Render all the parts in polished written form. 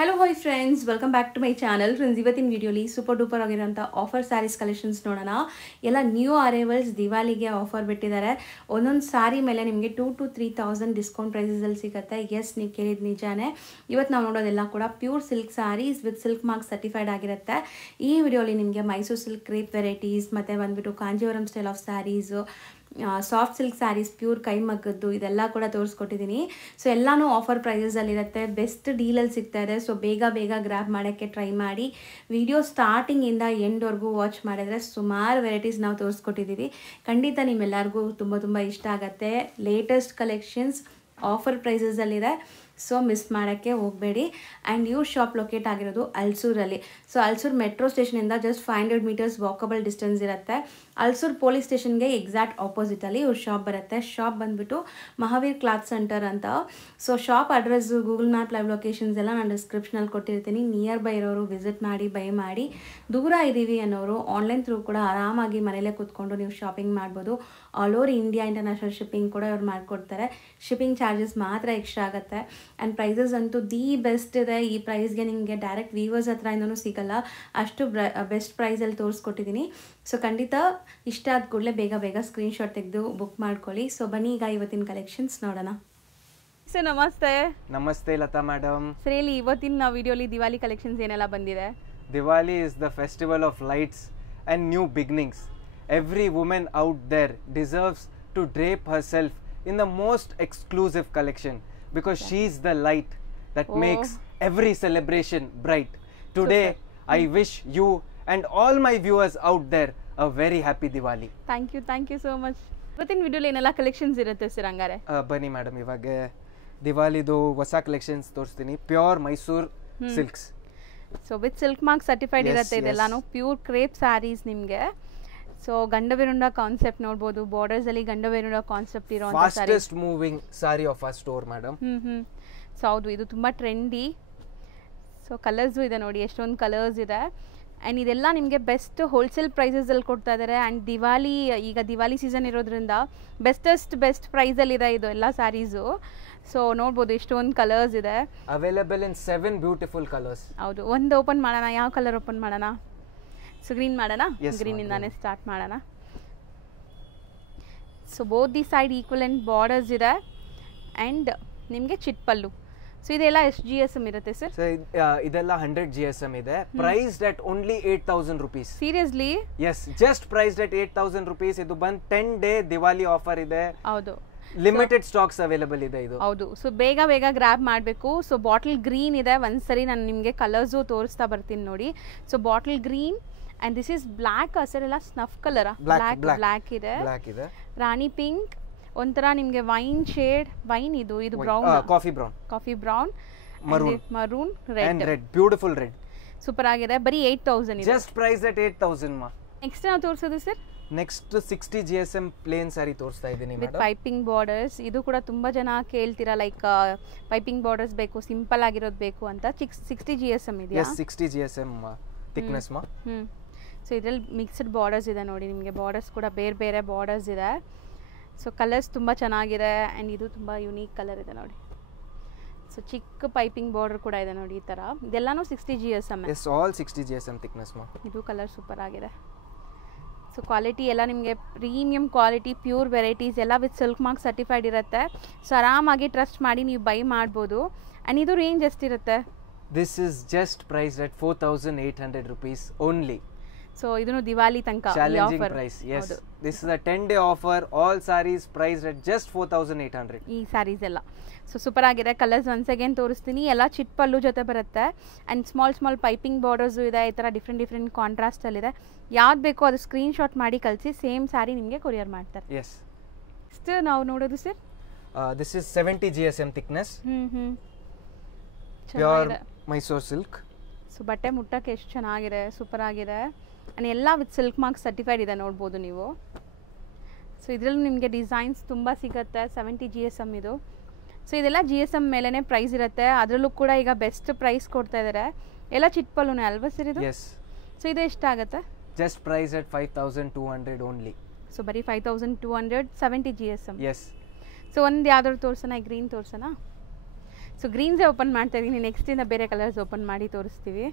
Hello hi friends, welcome back to my channel. Friends, ಇವತ್ತಿನ ವಿಡಿಯೋಲಿ super duper ಆಗಿರೋಂಥ offer sarees collections ನೋಡೋಣ. ಎಲ್ಲ ನ್ಯೂ ಅರೈವಲ್ಸ್ ದಿವಾಲಿಗೆ ಆಫರ್ ಬಿಟ್ಟಿದ್ದಾರೆ. ಒಂದೊಂದು ಸ್ಯಾರಿ ಮೇಲೆ ನಿಮಗೆ 2,000 to 3,000 ಡಿಸ್ಕೌಂಟ್ ಪ್ರೈಸಲ್ಲಿ ಸಿಗುತ್ತೆ. ಎಸ್, ನೀವು ಕೇಳಿದ ನಿಜಾನೇ. ಇವತ್ತು ನಾವು ನೋಡೋದೆಲ್ಲ ಕೂಡ pure silk sarees with silk mark certified ಆಗಿರುತ್ತೆ. ಈ ವಿಡಿಯೋಲಿ ನಿಮಗೆ ಮೈಸೂರು ಸಿಲ್ಕ್ ಕ್ರೇಪ್ ವೆರೈಟೀಸ್ ಮತ್ತು ಬಂದುಬಿಟ್ಟು Kanjeevaram style of sarees, soft silk sarees, pure ಕೈಮಗ್ಗದ್ದು ಇದೆಲ್ಲ ಕೂಡ ತೋರಿಸ್ಕೊಟ್ಟಿದ್ದೀನಿ. ಸೊ ಎಲ್ಲನೂ ಆಫರ್ ಪ್ರೈಸಲ್ಲಿರುತ್ತೆ, ಬೆಸ್ಟ್ ಡೀಲಲ್ಲಿ ಸಿಗ್ತಾ ಇದೆ. ಸೊ ಬೇಗ ಗ್ರ್ಯಾಬ್ ಮಾಡೋಕ್ಕೆ ಟ್ರೈ ಮಾಡಿ. ವಿಡಿಯೋ ಸ್ಟಾರ್ಟಿಂಗಿಂದ ಎಂಡ್ವರೆಗೂ ವಾಚ್ ಮಾಡಿದ್ರೆ ಸುಮಾರು ವೆರೈಟೀಸ್ ನಾವು ತೋರಿಸ್ಕೊಟ್ಟಿದ್ದೀವಿ. ಖಂಡಿತ ನಿಮ್ಮೆಲ್ಲರಿಗೂ ತುಂಬ ಇಷ್ಟ ಆಗುತ್ತೆ. ಲೇಟೆಸ್ಟ್ ಕಲೆಕ್ಷನ್ಸ್ ಆಫರ್ ಪ್ರೈಸಸಲ್ಲಿದೆ, ಸೊ ಮಿಸ್ ಮಾಡೋಕ್ಕೆ ಹೋಗಬೇಡಿ. ಆ್ಯಂಡ್ ಇವ್ರ ಶಾಪ್ ಲೊಕೇಟ್ ಆಗಿರೋದು ಅಲ್ಸೂರಲ್ಲಿ. ಸೊ ಅಲ್ಸೂರು ಮೆಟ್ರೋ ಸ್ಟೇಷನಿಂದ ಜಸ್ಟ್ 500 meters ವಾಕಬಲ್ ಡಿಸ್ಟೆನ್ಸ್ ಇರುತ್ತೆ. ಅಲ್ಸೂರು ಪೊಲೀಸ್ ಸ್ಟೇಷನ್ಗೆ ಎಕ್ಸಾಕ್ಟ್ ಆಪೋಸಿಟಲ್ಲಿ ಇವ್ರ ಶಾಪ್ ಬರುತ್ತೆ. ಶಾಪ್ ಬಂದುಬಿಟ್ಟು ಮಹಾವೀರ್ ಕ್ಲಾತ್ ಸೆಂಟರ್ ಅಂತ. So shop address, Google map, live locations ಎಲ್ಲ ನಾನು ಡಿಸ್ಕ್ರಿಪ್ಷನಲ್ಲಿ ಕೊಟ್ಟಿರ್ತೀನಿ. ನಿಯರ್ ಬೈ ಇರೋರು ವಿಸಿಟ್ ಮಾಡಿ, ಬೈ ಮಾಡಿ. ದೂರ ಇದ್ದೀವಿ ಅನ್ನೋರು ಆನ್ಲೈನ್ ಥ್ರೂ ಕೂಡ ಆರಾಮಾಗಿ ಮನೇಲೇ ಕೂತ್ಕೊಂಡು ನೀವು ಶಾಪಿಂಗ್ ಮಾಡ್ಬೋದು. All over India international shipping ಕೂಡ ಇವ್ರು ಮಾಡಿಕೊಡ್ತಾರೆ. ಶಿಪ್ಪಿಂಗ್ ಚಾರ್ಜಸ್ ಮಾತ್ರ ಎಕ್ಸ್ಟ್ರಾ ಆಗುತ್ತೆ. ಆ್ಯಂಡ್ ಪ್ರೈಸಸ್ ಅಂತೂ ದಿ ಬೆಸ್ಟ್ ಇದೆ. ಈ ಪ್ರೈಸ್ಗೆ ನಿಮಗೆ ಡೈರೆಕ್ಟ್ ವೀವರ್ಸ್ ಹತ್ರದಿಂದನೂ ಸಿಗಲ್ಲ, ಅಷ್ಟು ಬೆಸ್ಟ್ ಪ್ರೈಸಲ್ಲಿ ತೋರಿಸ್ಕೊಟ್ಟಿದ್ದೀನಿ. ಸೊ ಖಂಡಿತ ಇಷ್ಟ ಆದ ಕೂಡಲೇ ಬೇಗ ಸ್ಕ್ರೀನ್ಶಾಟ್ ತೆಗೆದು ಬುಕ್ ಮಾಡ್ಕೊಳ್ಳಿ. ಸೊ ಬನ್ನಿ ಈಗ ಇವತ್ತಿನ ಕಲೆಕ್ಷನ್ಸ್ ನೋಡೋಣ. ಸರ್ ನಮಸ್ತೆ. ನಮಸ್ತೆ ಲತಾ ಮೇಡಮ್. ಸರ್ ಹೇಳಿ, ಇವತ್ತಿನ ವಿಡಿಯೋಲಿ ದಿವಾಲಿ ಕಲೆಕ್ಷನ್ಸ್ ಏನೆಲ್ಲ ಬಂದಿದೆ? Diwali is the festival of lights and new beginnings. Every woman out there deserves to drape herself in the most exclusive collection because she's the light that makes every celebration bright. Today, I wish you and all my viewers out there a very happy Diwali. Thank you so much. ಇವತ್ತಿನ ವಿಡಿಯೋಲಿ ಏನೆಲ್ಲ collections ಇರುತ್ತೆ sir? ಹಂಗಾರೆ ಬನ್ನಿ madam, ಇವಾಗ ದಿವಾಲಿದು ಹೊಸ collections ತೋರಿಸ್ತೀನಿ. Pure Mysore silks. So with silk mark certified ಇರುತ್ತೆ. ಇದೆಲ್ಲಾನು ಪ್ಯೂರ್ ಕ್ರೇಪ್ ಸ್ಯಾರೀಸ್ ನಿಮಗೆ. ಸೊ ಗಂಡವಿರುಂಡ ಕಾನ್ಸೆಪ್ಟ್ ನೋಡ್ಬೋದು. ಬಾರ್ಡರ್ಸ್ ಅಲ್ಲಿ ಗಂಡವಿರುಂಡ ಕಾನ್ಸೆಪ್ಟ್ ಇರೋ ಫಾಸ್ಟೆಸ್ಟ್ ಮೂವಿಂಗ್ ಸಾರಿ ಆಫ್ ಆ ಸ್ಟೋರ್ ಮೇಡಮ್. ಸೊ ಹೌದು, ಇದು ತುಂಬ ಟ್ರೆಂಡಿ. ಸೊ ಕಲರ್ಸು ಇದೆ ನೋಡಿ, ಎಷ್ಟೊಂದು ಕಲರ್ಸ್ ಇದೆ. ಆ್ಯಂಡ್ ಇದೆಲ್ಲ ನಿಮಗೆ ಬೆಸ್ಟ್ ಹೋಲ್ಸೇಲ್ ಪ್ರೈಸಸಲ್ಲಿ ಕೊಡ್ತಾ ಇದ್ದಾರೆ. ಆ್ಯಂಡ್ ದಿವಾಲಿ ಸೀಸನ್ ಇರೋದ್ರಿಂದ ಬೆಸ್ಟ್ ಪ್ರೈಸಲ್ಲಿದೆ ಇದು ಎಲ್ಲ ಸ್ಯಾರೀಸು. ಸೊ ನೋಡ್ಬೋದು ಎಷ್ಟೊಂದು ಕಲರ್ಸ್ ಇದೆ. Available in 7 beautiful colours. ಹೌದು, ಒಂದು ಓಪನ್ ಮಾಡೋಣ. ಯಾವ ಕಲರ್ ಓಪನ್ ಮಾಡೋಣ? ಸೊ ಗ್ರೀನ್ ಮಾಡೋಣ. ಗ್ರೀನಿಂದಾನೇ ಸ್ಟಾರ್ಟ್ ಮಾಡೋಣ. So both the side equivalent borders ಇದೆ ಆ್ಯಂಡ್ ನಿಮಗೆ ಚಿಟ್ ಪಲ್ಲು. ಸೊ ಇದೆಲ್ಲ ಎಷ್ಟು GSM ಇರುತ್ತೆ ಸರ್? ಇದೆಲ್ಲ 100 GSM ಇದೆ. Priced at only 8,000 rupees. Seriously? Yes, just priced at 8,000 rupees. ಇದು ಬಂದು 10 day ದಿವಾಲಿ ಆಫರ್ ಇದೆ. ಹೌದು, ಲಿಮಿಟೆಡ್ ಸ್ಟಾಕ್ಸ್ ಅವೈಲೇಬಲ್ ಇದೆ ಇದು. ಹೌದು. ಸೊ ಬೇಗ ಗ್ರ್ಯಾಬ್ ಮಾಡಬೇಕು. ಸೊ ಬಾಟಲ್ ಗ್ರೀನ್ ಇದೆ. ಒಂದ್ಸರಿ ನಾನು ನಿಮಗೆ ಕಲರ್ಸು ತೋರಿಸ್ತಾ ಬರ್ತೀನಿ ನೋಡಿ. So bottle green and this is black. Sir ಎಲ್ಲ ಸ್ನಫ್ ಕಲರಾ? ಬ್ಲ್ಯಾಕ್ ಇದೆ. ರಾಣಿ ಪಿಂಕ್, ಒಂಥರ ನಿಮಗೆ ವೈನ್ ಶೇಡ್. ವೈನ್ ಇದು brown, coffee brown, maroon, red. Beautiful red. Super ಆಗಿದೆ. ಬರೀ 8,000 ಇದೆ. ಜಸ್ಟ್ ಪ್ರೈಸ್ ಅಟ್ 8,000 ಮಾ. ನೆಕ್ಸ್ಟ್ ನಾವು ತೋರಿಸೋದು ಸರ್? ನೆಕ್ಸ್ಟ್ 60 GSM ಪ್ಲೇನ್ ಸಾರಿ ತೋರಿಸ್ತಾ ಇದ್ದೀನಿ ವಿತ್ ಪೈಪಿಂಗ್ ಬಾರ್ಡರ್ಸ್. ಇದು ಕೂಡ ತುಂಬಾ ಜನ ಕೇಳ್ತೀರಾ, ಲೈಕ್ ಪೈಪಿಂಗ್ ಬಾರ್ಡರ್ಸ್ ಬೇಕು, ಸಿಂಪಲ್ ಆಗಿರೋದು ಬೇಕು ಅಂತ. 60 GSM ಇದೆಯಾ? ಎಸ್, 60 GSM ಥಿಕ್ನೆಸ್ ಮಾ. ಸೊ ಇದರಲ್ಲಿ ಮಿಕ್ಸ್ಡ್ ಬಾರ್ಡರ್ಸ್ ಇದೆ ನೋಡಿ. ನಿಮಗೆ ಬಾರ್ಡರ್ಸ್ ಕೂಡ ಬೇರೆ ಬಾರ್ಡರ್ಸ್ ಇದೆ. ಸೊ ಕಲರ್ಸ್ ತುಂಬ ಚೆನ್ನಾಗಿದೆ. ಆ್ಯಂಡ್ ಇದು ತುಂಬ ಯುನೀಕ್ ಕಲರ್ ಇದೆ ನೋಡಿ. ಸೊ ಚಿಕ್ಕ ಪೈಪಿಂಗ್ ಬಾರ್ಡರ್ ಕೂಡ ಇದೆ ನೋಡಿ ಈ ಥರ. ಇದೆಲ್ಲನೂ 60 GSM. Yes, all 60 GSM thickness ಮಾ. ಇದು ಕಲರ್ ಸೂಪರ್ ಆಗಿದೆ. ಸೊ ಕ್ವಾಲಿಟಿ ಎಲ್ಲ ನಿಮಗೆ ಪ್ರೀಮಿಯಂ ಕ್ವಾಲಿಟಿ, ಪ್ಯೂರ್ ವೆರೈಟೀಸ್ ಎಲ್ಲ ವಿತ್ ಸಿಲ್ಕ್ ಮಾರ್ಕ್ ಸರ್ಟಿಫೈಡ್ ಇರುತ್ತೆ. ಸೊ ಆರಾಮಾಗಿ ಟ್ರಸ್ಟ್ ಮಾಡಿ ನೀವು ಬೈ ಮಾಡ್ಬೋದು. ಆ್ಯಂಡ್ ಇದು ರೇಂಜ್ ಎಷ್ಟಿರುತ್ತೆ? This is just priced at 4,800 rupees only. So ಇದನ್ನು ದಿವಾಲಿ ತನಕ challenging price. Yes, this is a 10 day offer. All sarees priced at just 4,800. ಈ ಸ್ಯಾರೀಸ್ ಎಲ್ಲ ಸೊ ಸೂಪರ್ ಆಗಿದೆ. ಕಲರ್ಸ್ ಒನ್ಸ್ ಅಗೇನ್ ತೋರಿಸ್ತೀನಿ. ಎಲ್ಲ ಚಿಟ್ ಪಲ್ಲು ಜೊತೆ ಬರುತ್ತೆ. ಆ್ಯಂಡ್ ಸ್ಮಾಲ್ ಪೈಪಿಂಗ್ ಬಾರ್ಡರ್ಸು ಇದೆ. ಈ ಥರ ಡಿಫ್ರೆಂಟ್ ಕಾಂಟ್ರಾಸ್ಟಲ್ಲಿದೆ. ಯಾವ್ದು ಬೇಕೋ ಅದು ಸ್ಕ್ರೀನ್ಶಾಟ್ ಮಾಡಿ ಕಳಿಸಿ. ಸೇಮ್ ಸ್ಯಾರಿ ನಿಮಗೆ ಕೊರಿಯರ್ ಮಾಡ್ತಾರೆ. ಎಸ್. ನೆಕ್ಸ್ಟ್ ನಾವು ನೋಡೋದು sir, this is 70 GSM thickness. Pure Mysuru silk. So ಬಟ್ಟೆ ಮುಟ್ಟಕ್ಕೆ ಎಷ್ಟು ಚೆನ್ನಾಗಿದೆ, ಸೂಪರ್ ಆಗಿದೆ. ಆ್ಯಂಡ್ ಎಲ್ಲ ವಿತ್ ಸಿಲ್ಕ್ ಮಾರ್ಕ್ ಸರ್ಟಿಫೈಡ್ ಇದೆ ನೋಡ್ಬೋದು ನೀವು. ಸೊ ಇದರಲ್ಲಿ ನಿಮಗೆ ಡಿಸೈನ್ಸ್ ತುಂಬ ಸಿಗುತ್ತೆ. 70 GSM ಇದು. ಸೊ ಇದೆಲ್ಲ GSM ಮೇಲೇ ಪ್ರೈಸ್ ಇರುತ್ತೆ. ಅದರಲ್ಲೂ ಕೂಡ ಈಗ ಬೆಸ್ಟ್ ಪ್ರೈಸ್ ಕೊಡ್ತಾ ಇದ್ದಾರೆ. ಎಲ್ಲ ಚಿಟ್ ಪಲ್ಲುನೇ ಅಲ್ವಾ ಸರ್ ಇದು? ಎಸ್. ಸೊ ಇದು ಎಷ್ಟಾಗುತ್ತೆ? Just price at 5,200 only. So ಬರೀ 5,200, 70 GSM. ಎಸ್. ಸೊ ಒಂದು ಯಾವ್ದಾದ್ರು ತೋರಿಸೋಣ? ಗ್ರೀನ್ ತೋರಿಸೋಣ. ಸೊ ಗ್ರೀನ್ಸೇ ಓಪನ್ ಮಾಡ್ತಾ ಇದ್ದೀನಿ, ನೆಕ್ಸ್ಟಿಂದ ಬೇರೆ ಕಲರ್ಸ್ ಓಪನ್ ಮಾಡಿ ತೋರಿಸ್ತೀವಿ.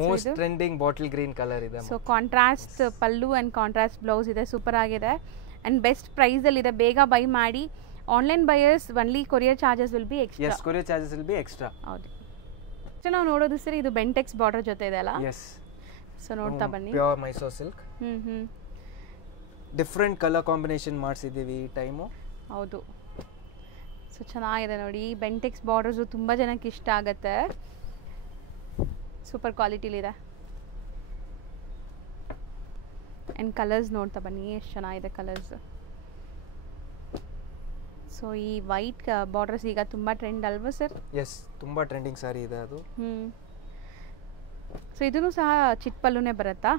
Most trending bottle green colour ಇದೆ. So contrast pallu and contrast blouse ಇದೆ, ಸೂಪರ್ ಆಗಿದೆ ಆ್ಯಂಡ್ ಬೆಸ್ಟ್ ಪ್ರೈಸಲ್ಲಿದೆ. ಬೇಗ ಬೈ ಮಾಡಿ. Online buyers only courier charges will be extra. Yes, courier charges will be extra. ಹೌದು. ಸೊ ನಾವು ನೋಡೋದು ಸರಿ ಇದು ಬೆಂಟೆಕ್ಸ್ ಬಾರ್ಡರ್ ಜೊತೆ ಇದೆ ಅಲ್ಲ? ಎಸ್. ಸೊ ನೋಡ್ತಾ ಬನ್ನಿ. Pure Mysore silk. Different colour combination ಮಾಡಿಸಿದ್ದೀವಿ ಈ ಟೈಮು. ಹೌದು. ಸೊ ಚೆನ್ನಾಗಿದೆ ನೋಡಿ. ಬೆಂಟೆಕ್ಸ್ ಬಾರ್ಡರ್ಸು ತುಂಬ ಜನಕ್ಕೆ ಇಷ್ಟ ಆಗುತ್ತೆ. ಸೂಪರ್ ಕ್ವಾಲಿಟಿಲಿದೆ. ಆ್ಯಂಡ್ ಕಲರ್ಸ್ ನೋಡ್ತಾ ಬನ್ನಿ ಎಷ್ಟು ಚೆನ್ನಾಗಿದೆ ಕಲರ್ಸ್. ಸೊ ಈ ವೈಟ್ ಬಾರ್ಡರ್ಸ್ ಈಗ ತುಂಬ ಟ್ರೆಂಡ್ ಅಲ್ವಾ ಸರ್? ಎಸ್, ತುಂಬ ಟ್ರೆಂಡಿಂಗ್ ಸಾರಿ ಇದೆ ಅದು. ಸೊ ಇದೂ ಸಹ ಚಿಟ್ಪಲ್ಲುನೇ ಬರುತ್ತಾ?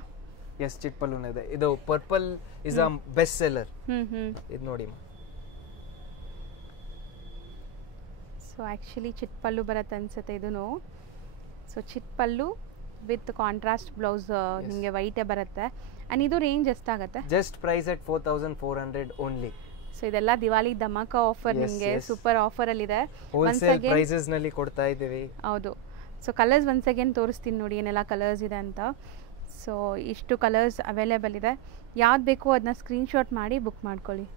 ಎಸ್, ಚಿಟ್ಪಲ್ಲುನೇ ಇದೆ. ಇದು purple is a best seller. ಇದು ನೋಡಿ. ಸೊ ಆ್ಯಕ್ಚುಲಿ ಚಿಟ್ಪಲ್ಲು ಬರುತ್ತೆ ಅನ್ಸುತ್ತೆ ಇದೂ. ಸೊ ಚಿಟ್ಪಲ್ಲು ವಿತ್ ಕಾಂಟ್ರಾಸ್ಟ್ ಬ್ಲೌಸ್ ನಿಮಗೆ ವೈಟೇ ಬರುತ್ತೆ. ಆ್ಯಂಡ್ ಇದು ರೇಂಜ್ ಎಷ್ಟಾಗುತ್ತೆ? Just price at 4400 only. So ಇದೆಲ್ಲ ದಿವಾಲಿ ಧಮಾಕ ಆಫರ್, ನಿಮಗೆ ಸೂಪರ್ ಆಫರಲ್ಲಿದೆ. ಹೋಲ್ಸೇಲ್ ಪ್ರೈಸಸ್ ನಲ್ಲಿ ಕೊಡ್ತಾ ಇದ್ದೀವಿ. ಹೌದು. ಸೊ ಕಲರ್ಸ್ ಒನ್ಸ್ ಅಗೇನ್ ತೋರಿಸ್ತೀನಿ ನೋಡಿ ಏನೆಲ್ಲ ಕಲರ್ಸ್ ಇದೆ ಅಂತ. ಸೊ ಇಷ್ಟು ಕಲರ್ಸ್ ಅವೈಲೇಬಲ್ ಇದೆ. ಯಾವ್ದು ಬೇಕೋ ಅದನ್ನ ಸ್ಕ್ರೀನ್ಶಾಟ್ ಮಾಡಿ ಬುಕ್ ಮಾಡ್ಕೊಳ್ಳಿ.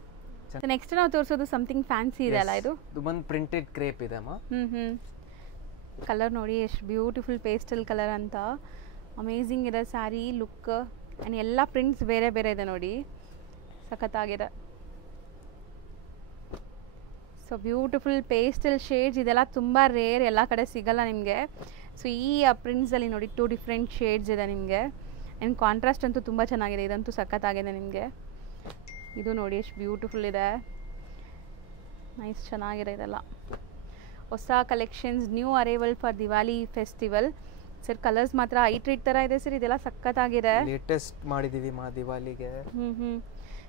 ನೆಕ್ಸ್ಟ್ ನಾವು ತೋರಿಸೋದು ಸಮಥಿಂಗ್ ಫ್ಯಾನ್ಸಿ ಇದೆ ಅಲ್ಲ? ಇದು ಒಂದು ಪ್ರಿಂಟೆಡ್ ಕ್ರೇಪ್ ಇದೆ ಅಮ್ಮ. ಕಲರ್ ನೋಡಿ ಎಷ್ಟು ಬ್ಯೂಟಿಫುಲ್ ಪೇಸ್ಟಲ್ ಕಲರ್ ಅಂತ. ಅಮೇಝಿಂಗ್ ಇದೆ ಸ್ಯಾರಿ ಲುಕ್. ಆ್ಯಂಡ್ ಎಲ್ಲ ಪ್ರಿಂಟ್ಸ್ ಬೇರೆ ಬೇರೆ ಇದೆ ನೋಡಿ, ಸಖತ್ತಾಗಿದೆ. ಸೊ ಬ್ಯೂಟಿಫುಲ್ ಪೇಸ್ಟಲ್ ಶೇಡ್ಸ್, ಇದೆಲ್ಲ ತುಂಬ ರೇರ್, ಎಲ್ಲ ಕಡೆ ಸಿಗಲ್ಲ ನಿಮಗೆ. ಸೊ ಈ ಪ್ರಿಂಟ್ಸಲ್ಲಿ ನೋಡಿ 2 ಡಿಫ್ರೆಂಟ್ ಶೇಡ್ಸ್ ಇದೆ ನಿಮಗೆ. ಆ್ಯಂಡ್ ಕಾಂಟ್ರಾಸ್ಟ್ ಅಂತೂ ತುಂಬ ಚೆನ್ನಾಗಿದೆ. ಇದಂತೂ ಸಖತ್ತಾಗಿದೆ ನಿಮಗೆ. ಇದು ನೋಡಿ ಎಷ್ಟು ಬ್ಯೂಟಿಫುಲ್ ಇದೆ. ನೈಸ್, ಚೆನ್ನಾಗಿದೆ ಇದೆಲ್ಲ. ಹೊಸ collections, new arrival for Diwali festival. Sir colours ಮಾತ್ರ ಐಟ್ರಿಟ್ ಥರ ಇದೆ ಸರ್, ಇದೆಲ್ಲ ಸಖತ್ತಾಗಿದೆ. ಲೇಟೆಸ್ಟ್ ಮಾಡಿದ್ದೀವಿ ಮಾ ದಿವಾಲಿಗೆ.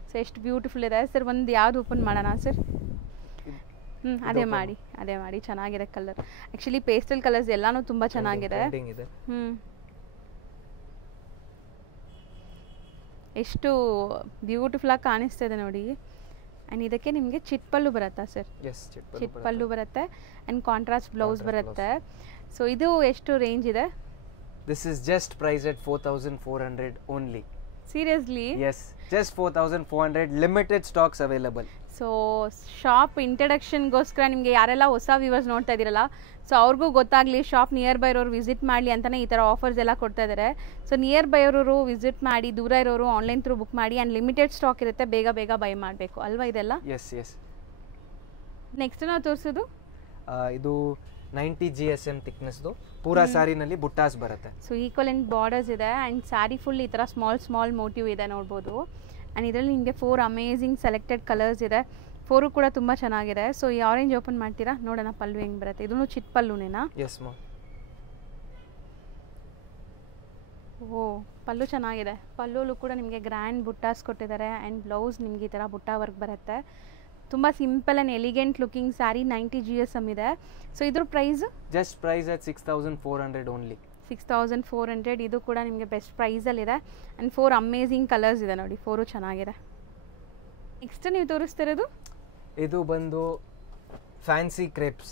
ಸೊ ಎಷ್ಟು ಬ್ಯೂಟಿಫುಲ್ ಇದೆ ಸರ್. ಒಂದು ಯಾವ್ದು ಓಪನ್ ಮಾಡೋಣ ಸರ್? ಅದೇ ಮಾಡಿ ಚೆನ್ನಾಗಿದೆ ಕಲರ್. ಆ್ಯಕ್ಚುಲಿ ಪೇಸ್ಟಲ್ ಕಲರ್ಸ್ ಎಲ್ಲಾನು ತುಂಬ ಚೆನ್ನಾಗಿದೆ. ಎಷ್ಟು ಬ್ಯೂಟಿಫುಲ್ಲಾಗಿ ಕಾಣಿಸ್ತಿದೆ ನೋಡಿ. ಆ್ಯಂಡ್ ಇದಕ್ಕೆ ನಿಮಗೆ ಚಿಟ್ಪಲ್ಲು ಬರುತ್ತಾ ಸರ್? ಚಿಟ್ಪಲ್ಲು ಬರುತ್ತೆ ಆ್ಯಂಡ್ ಕಾಂಟ್ರಾಸ್ಟ್ ಬ್ಲೌಸ್ ಬರುತ್ತೆ. ಸೊ ಇದು ಎಷ್ಟು ರೇಂಜ್ ಇದೆ? This is just price at 4400 only. Seriously? Yes, just 4400. Limited stocks available. So shop ಇಂಟ್ರಡಕ್ಷನ್ಗೋಸ್ಕರ ನಿಮಗೆ ಯಾರೆಲ್ಲ ಹೊಸ ವ್ಯೂವರ್ಸ್ ನೋಡ್ತಾ ಇದ್ದೀರಲ್ಲ, ಸೊ ಅವ್ರಿಗೂ ಗೊತ್ತಾಗಲಿ, ಶಾಪ್ ನಿಯರ್ ಬೈ ಇರೋರು ವಿಸಿಟ್ ಮಾಡಲಿ ಅಂತಲೇ ಈ ಥರ ಆಫರ್ಸ್ ಎಲ್ಲ ಕೊಡ್ತಾ ಇದ್ದಾರೆ. ಸೊ ನಿಯರ್ ಬೈ ಇರೋರು ವಿಸಿಟ್ ಮಾಡಿ, ದೂರ ಇರೋರು ಆನ್ಲೈನ್ ಥ್ರೂ ಬುಕ್ ಮಾಡಿ. ಆ್ಯಂಡ್ ಲಿಮಿಟೆಡ್ ಸ್ಟಾಕ್ ಇರುತ್ತೆ, ಬೇಗ ಬೇಗ ಬೈ ಮಾಡಬೇಕು ಅಲ್ವಾ ಇದೆಲ್ಲ? S S. ನೆಕ್ಸ್ಟ್ ನಾವು ತೋರಿಸೋದು ಇದು 90 GSM ಥಿಕ್ನೆಸ್ದು ಪೂರಾ ಸ್ಯಾರಿನಲ್ಲಿ ಬುಟ್ಟಾಸ್ ಬರುತ್ತೆ. ಸೊ ಈಕ್ವಲೆಂಟ್ ಬಾರ್ಡರ್ಸ್ ಇದೆ ಆ್ಯಂಡ್ ಸ್ಯಾರಿ ಫುಲ್ ಈ ಥರ ಸ್ಮಾಲ್ ಮೋಟಿವ್ ಇದೆ ನೋಡ್ಬೋದು. ಆ್ಯಂಡ್ ಇದರಲ್ಲಿ ನಿಮಗೆ 4 ಅಮೇಝಿಂಗ್ ಸೆಲೆಕ್ಟೆಡ್ ಕಲರ್ಸ್ ಇದೆ. 4 ಕೂಡ ತುಂಬ ಚೆನ್ನಾಗಿದೆ. ಸೊ ಈ ಆರೆಂಜ್ ಓಪನ್ ಮಾಡ್ತೀರಾ ನೋಡೋಣ ಪಲ್ಲು ಹೆಂಗೆ ಬರುತ್ತೆ. ಇದೂ ಚಿಟ್ ಪಲ್ಲುನೇನಾ? ಎಸ್ ಮಾ. ಓ ಪಲ್ಲು ಚೆನ್ನಾಗಿದೆ. ಪಲ್ಲುಲು ಕೂಡ ನಿಮಗೆ ಗ್ರ್ಯಾಂಡ್ ಬುಟ್ಟಾಸ್ ಕೊಟ್ಟಿದ್ದಾರೆ ಆ್ಯಂಡ್ ಬ್ಲೌಸ್ ನಿಮಗೆ ಈ ಥರ ಬುಟ್ಟ ವರ್ಕ್ ಬರುತ್ತೆ. ತುಂಬ simple and elegant looking sari. 90 GSM ಇದೆ. ಸೊ ಇದ್ರ price just price at 6400 only. 6400. ಇದು ಕೂಡ ನಿಮಗೆ ಬೆಸ್ಟ್ ಪ್ರೈಸಲ್ಲಿದೆ ಆ್ಯಂಡ್ 4 ಅಮೇಝಿಂಗ್ ಕಲರ್ಸ್ ಇದೆ ನೋಡಿ. 4 ಚೆನ್ನಾಗಿದೆ. ನೆಕ್ಸ್ಟ್ ನೀವು ತೋರಿಸ್ತಿರೋದು ಇದು ಬಂದು fancy crepes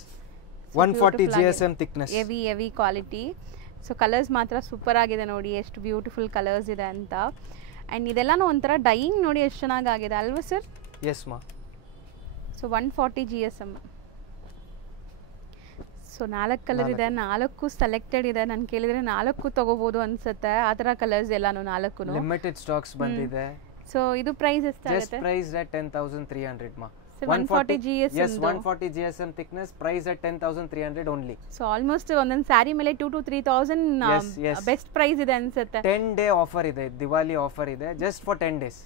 140 GSM thickness. Heavy quality. So colours ಮಾತ್ರ ಸೂಪರ್ ಆಗಿದೆ ನೋಡಿ, ಎಷ್ಟು ಬ್ಯೂಟಿಫುಲ್ ಕಲರ್ಸ್ ಇದೆ ಅಂತ. ಆ್ಯಂಡ್ ಇದೆಲ್ಲನೂ ಒಂಥರ ಡೈಯಿಂಗ್ ನೋಡಿ ಎಷ್ಟು ಚೆನ್ನಾಗಾಗಿದೆ ಅಲ್ವಾ ಸರ್? ಎಸ್ ಮಾ. So 140 GSM. ಸೊ 4 ಕಲರ್ ಇದೆ, 4 ಸೆಲೆಕ್ಟೆಡ್ ಇದೆ. ನಾನು ಕೇಳಿದರೆ 4 ತಗೋಬಹುದು ಅನ್ಸುತ್ತೆ. ಆ ಥರ ಕಲರ್ಸ್ ಎಲ್ಲಾನು 4 ಲಿಮಿಟೆಡ್ ಸ್ಟಾಕ್ಸ್ ಬಂದಿದೆ. ಸೊ ಇದು ಪ್ರೈಸ್ ಎಷ್ಟಾಗುತ್ತೆ? ಜಸ್ಟ್ ಪ್ರೈಸ್ ಅಟ್ 10300 ಮಾ. 140 GSM. Yes, 140 GSM thickness, price at 10300 only. So almost ಒಂದೊಂದು ಸ್ಯಾರಿ ಮೇಲೆ 2 to 3000 ಬೆಸ್ಟ್ ಪ್ರೈಸ್ ಇದೆ ಅನ್ಸುತ್ತೆ. 10 day ಆಫರ್ ಇದೆ, ದಿವಾಲಿ ಆಫರ್ ಇದೆ, ಜಸ್ಟ್ ಫಾರ್ 10 days.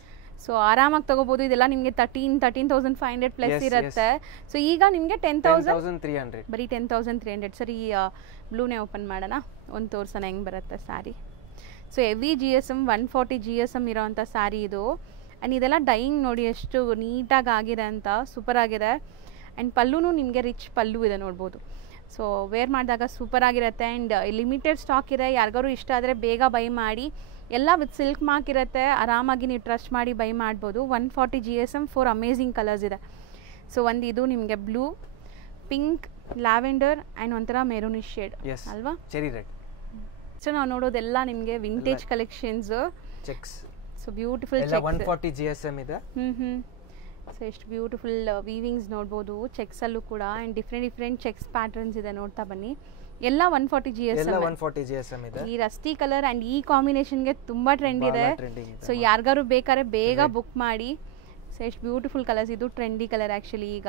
ಸೊ ಆರಾಮಾಗಿ ತಗೋಬಹುದು. ಇದೆಲ್ಲ ನಿಮಗೆ 13,500 ಪ್ಲಸ್ ಇರುತ್ತೆ. ಸೊ ಈಗ ನಿಮಗೆ 10,300. ಬರೀ 10,300. ಸರಿ ಬ್ಲೂನೇ ಓಪನ್ ಮಾಡೋಣ, ಒಂದು ತೋರ್ಸೋಣ ಹೆಂಗೆ ಬರುತ್ತೆ sari. So heavy GSM 140 GSM ಇರೋವಂಥ ಸ್ಯಾರಿ ಇದು. ಆ್ಯಂಡ್ ಇದೆಲ್ಲ ಡೈಯಿಂಗ್ ನೋಡಿ ಎಷ್ಟು ನೀಟಾಗಿ ಆಗಿದೆ ಅಂತ, ಸೂಪರ್ ಆಗಿದೆ. ಆ್ಯಂಡ್ ಪಲ್ಲುನೂ ನಿಮಗೆ ರಿಚ್ ಪಲ್ಲು ಇದೆ ನೋಡ್ಬೋದು. ಸೊ ವೇರ್ ಮಾಡಿದಾಗ ಸೂಪರ್ ಆಗಿರುತ್ತೆ. ಆ್ಯಂಡ್ ಲಿಮಿಟೆಡ್ ಸ್ಟಾಕ್ ಇದೆ, ಯಾರಿಗಾರು ಇಷ್ಟ ಆದರೆ ಬೇಗ ಬೈ ಮಾಡಿ. ಎಲ್ಲ ವಿತ್ ಸಿಲ್ಕ್ ಮಾರ್ಕ್ ಇರುತ್ತೆ, ಆರಾಮಾಗಿ ನೀವು ಟ್ರಸ್ಟ್ ಮಾಡಿ ಬೈ ಮಾಡ್ಬೋದು. 140 GSM 4 ಅಮೇಝಿಂಗ್ ಕಲರ್ಸ್ ಇದೆ. ಸೊ ಒಂದು ಇದು ನಿಮಗೆ ಬ್ಲೂ, ಪಿಂಕ್ ಲ್ಯಾವೆಂಡರ್ ಆ್ಯಂಡ್ ಒಂಥರ ಮೆರೂನಿಶ್ ಶೇಡ್ ಎಸ್ ಅಲ್ವಾ. Cherry red. ಸೊ ನಾವು ನೋಡೋದೆಲ್ಲ ನಿಮಗೆ vintage collections. Cheques. So beautiful ಎಲ್ಲ 140 GSM ಇದೆ. ಸೊ ಎಷ್ಟು ಬ್ಯೂಟಿಫುಲ್ ವೀವಿಂಗ್ಸ್ ನೋಡ್ಬೋದು ಚೆಕ್ಸಲ್ಲೂ ಕೂಡ. ಆ್ಯಂಡ್ ಡಿಫ್ರೆಂಟ್ ಚೆಕ್ಸ್ ಪ್ಯಾಟರ್ನ್ಸ್ ಇದೆ, ನೋಡ್ತಾ ಬನ್ನಿ. ಎಲ್ಲ 140 GSM ಇದೆ. ಈ ರಸ್ಟಿ ಕಲರ್ ಆ್ಯಂಡ್ ಈ ಕಾಂಬಿನೇಷನ್ಗೆ ತುಂಬ ಟ್ರೆಂಡ್ ಇದೆ. ಸೊ ಯಾರಿಗಾರು ಬೇಕಾದ್ರೆ ಬೇಗ ಬುಕ್ ಮಾಡಿ. ಸೊ ಎಷ್ಟು ಬ್ಯೂಟಿಫುಲ್ ಕಲರ್ಸ್. ಇದು ಟ್ರೆಂಡಿ ಕಲರ್ ಆ್ಯಕ್ಚುಲಿ ಈಗ.